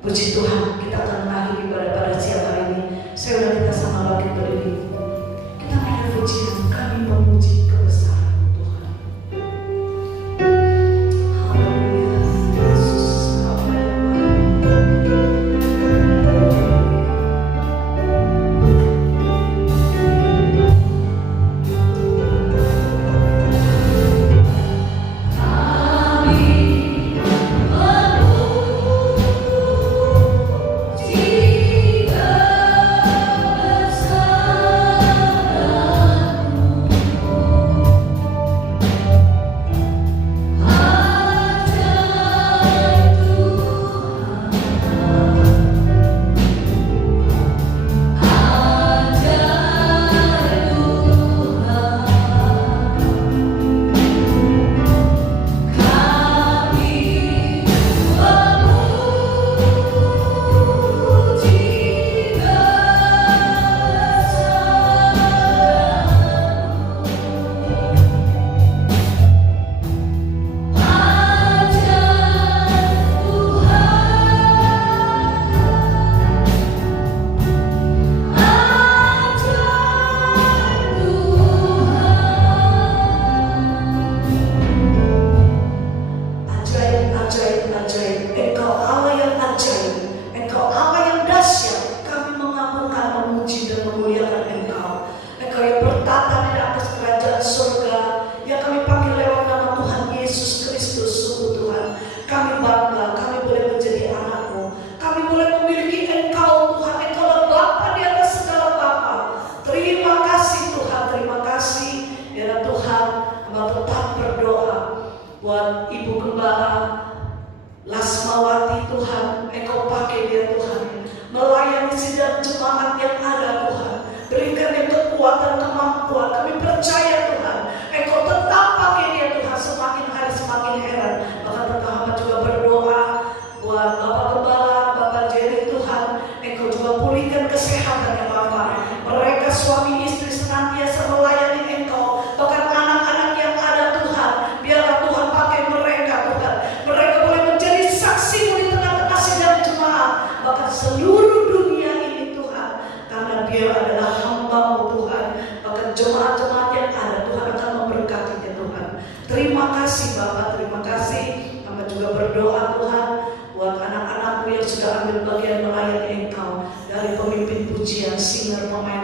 Puji Tuhan, kita akan mengakhiri pada siang hari ini. Saya udah kita sama lagi berdiri. Kita naik pujian, kami memuji kebesaran Tuhan. Haleluya, Yesus, Kau adalah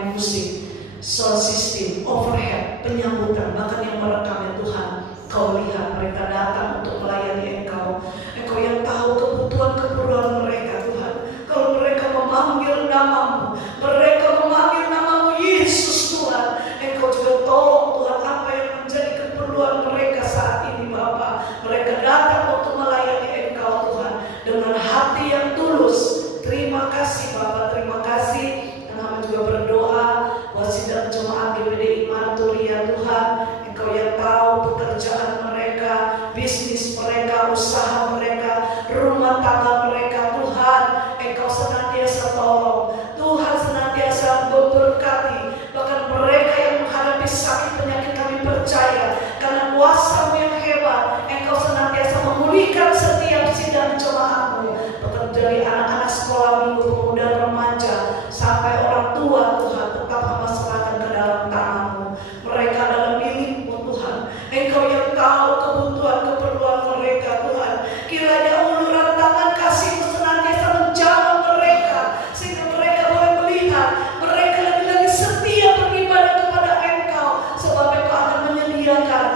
main musik, sound system, overhead, penyambutan, bahkan yang merekam ya Tuhan. Kau lihat mereka datang untuk melayani Engkau. Engkau yang tahu kebutuhan mereka Tuhan. Kalau mereka memanggil namamu, mereka memanggil namamu Yesus Tuhan, Engkau juga tolong Tuhan apa yang menjadi keperluan mereka saat ini Bapa. Mereka datang untuk melayani Engkau Tuhan dengan hati yang tulus. Terima kasih Bapa, terima kasih. Dan kami juga berdoa buat sidang jemaat GBDI Manturia Tuhan. Engkau yang tahu pekerjaan mereka, bisnis mereka, usaha mereka, rumah tangga mereka Tuhan. Engkau senantiasa tolong, Tuhan senantiasa memberkati. Bahkan mereka yang menghadapi sakit penyakit kami percaya karena kuasa-Mu yang hebat, Engkau senantiasa memulihkan setiap sidang jemaat-Mu. Bahkan dari anak-anak sekolah minggu, pemuda remaja, sampai orang tua Tuhan, tetap hamba serahkan ke dalam tangan-Mu. Mereka adalah milik-Mu Tuhan. Engkau yang tahu kebutuhan keperluan mereka Tuhan. Kiranya uluran tangan kasih-Mu senantiasa menjamah mereka, sehingga mereka boleh melihat mereka lebih lagi setia beribadah kepada Engkau, sebab Engkau akan menyediakan,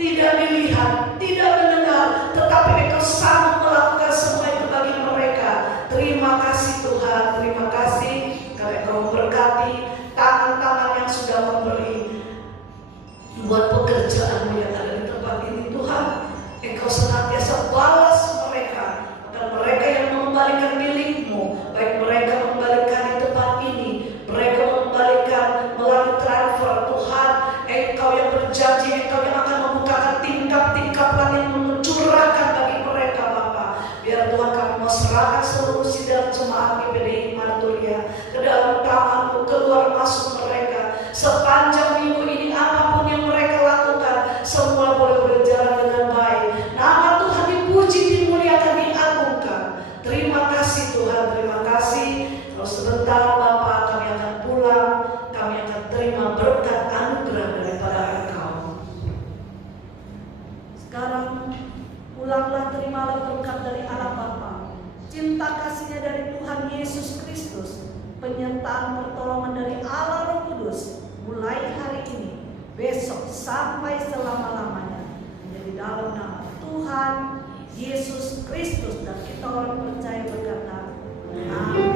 tidak dilihat, tidak mendengar, tetapi Engkau sanggup melakukan semua itu bagi mereka. Terima kasih Tuhan, terima kasih karena Engkau memberkati tangan-tangan yang sudah memberi buat pekerjaan yang ada di tempat ini Tuhan. Engkau senantiasa balas mereka, dan mereka yang mengembalikan milik-Mu, baik mereka mengembalikan di tempat ini, mereka mengembalikan melalui transfer Tuhan. Engkau yang berjanji, Engkau yang akan membukakan tingkap-tingkap langit, mencurahkan bagi mereka Bapa. Biar Tuhan kami mau serahkan seluruh sidang jemaat GBDI Manturia ke dalam tangan-Mu, keluar masuk mereka sepanjang minggu ini. Apapun yang mereka lakukan, semua boleh berjalan dengan baik. Nama Tuhan dipuji, dimuliakan, diagungkan. Terima kasih Tuhan, terima kasih. Kalau sebentar Bapak kami akan pulang, kami akan terima berkat anugerah daripada Engkau. Sekarang pulanglah, terimalah berkat dari Allah Bapa, cinta kasih-Nya dari Tuhan Yesus Kristus, penyertaan pertolongan dari Allah Roh Kudus, mulai hari ini, besok sampai selama-lamanya, menjadi dalam nama Tuhan Yesus Kristus, dan kita orang percaya berkata, amin.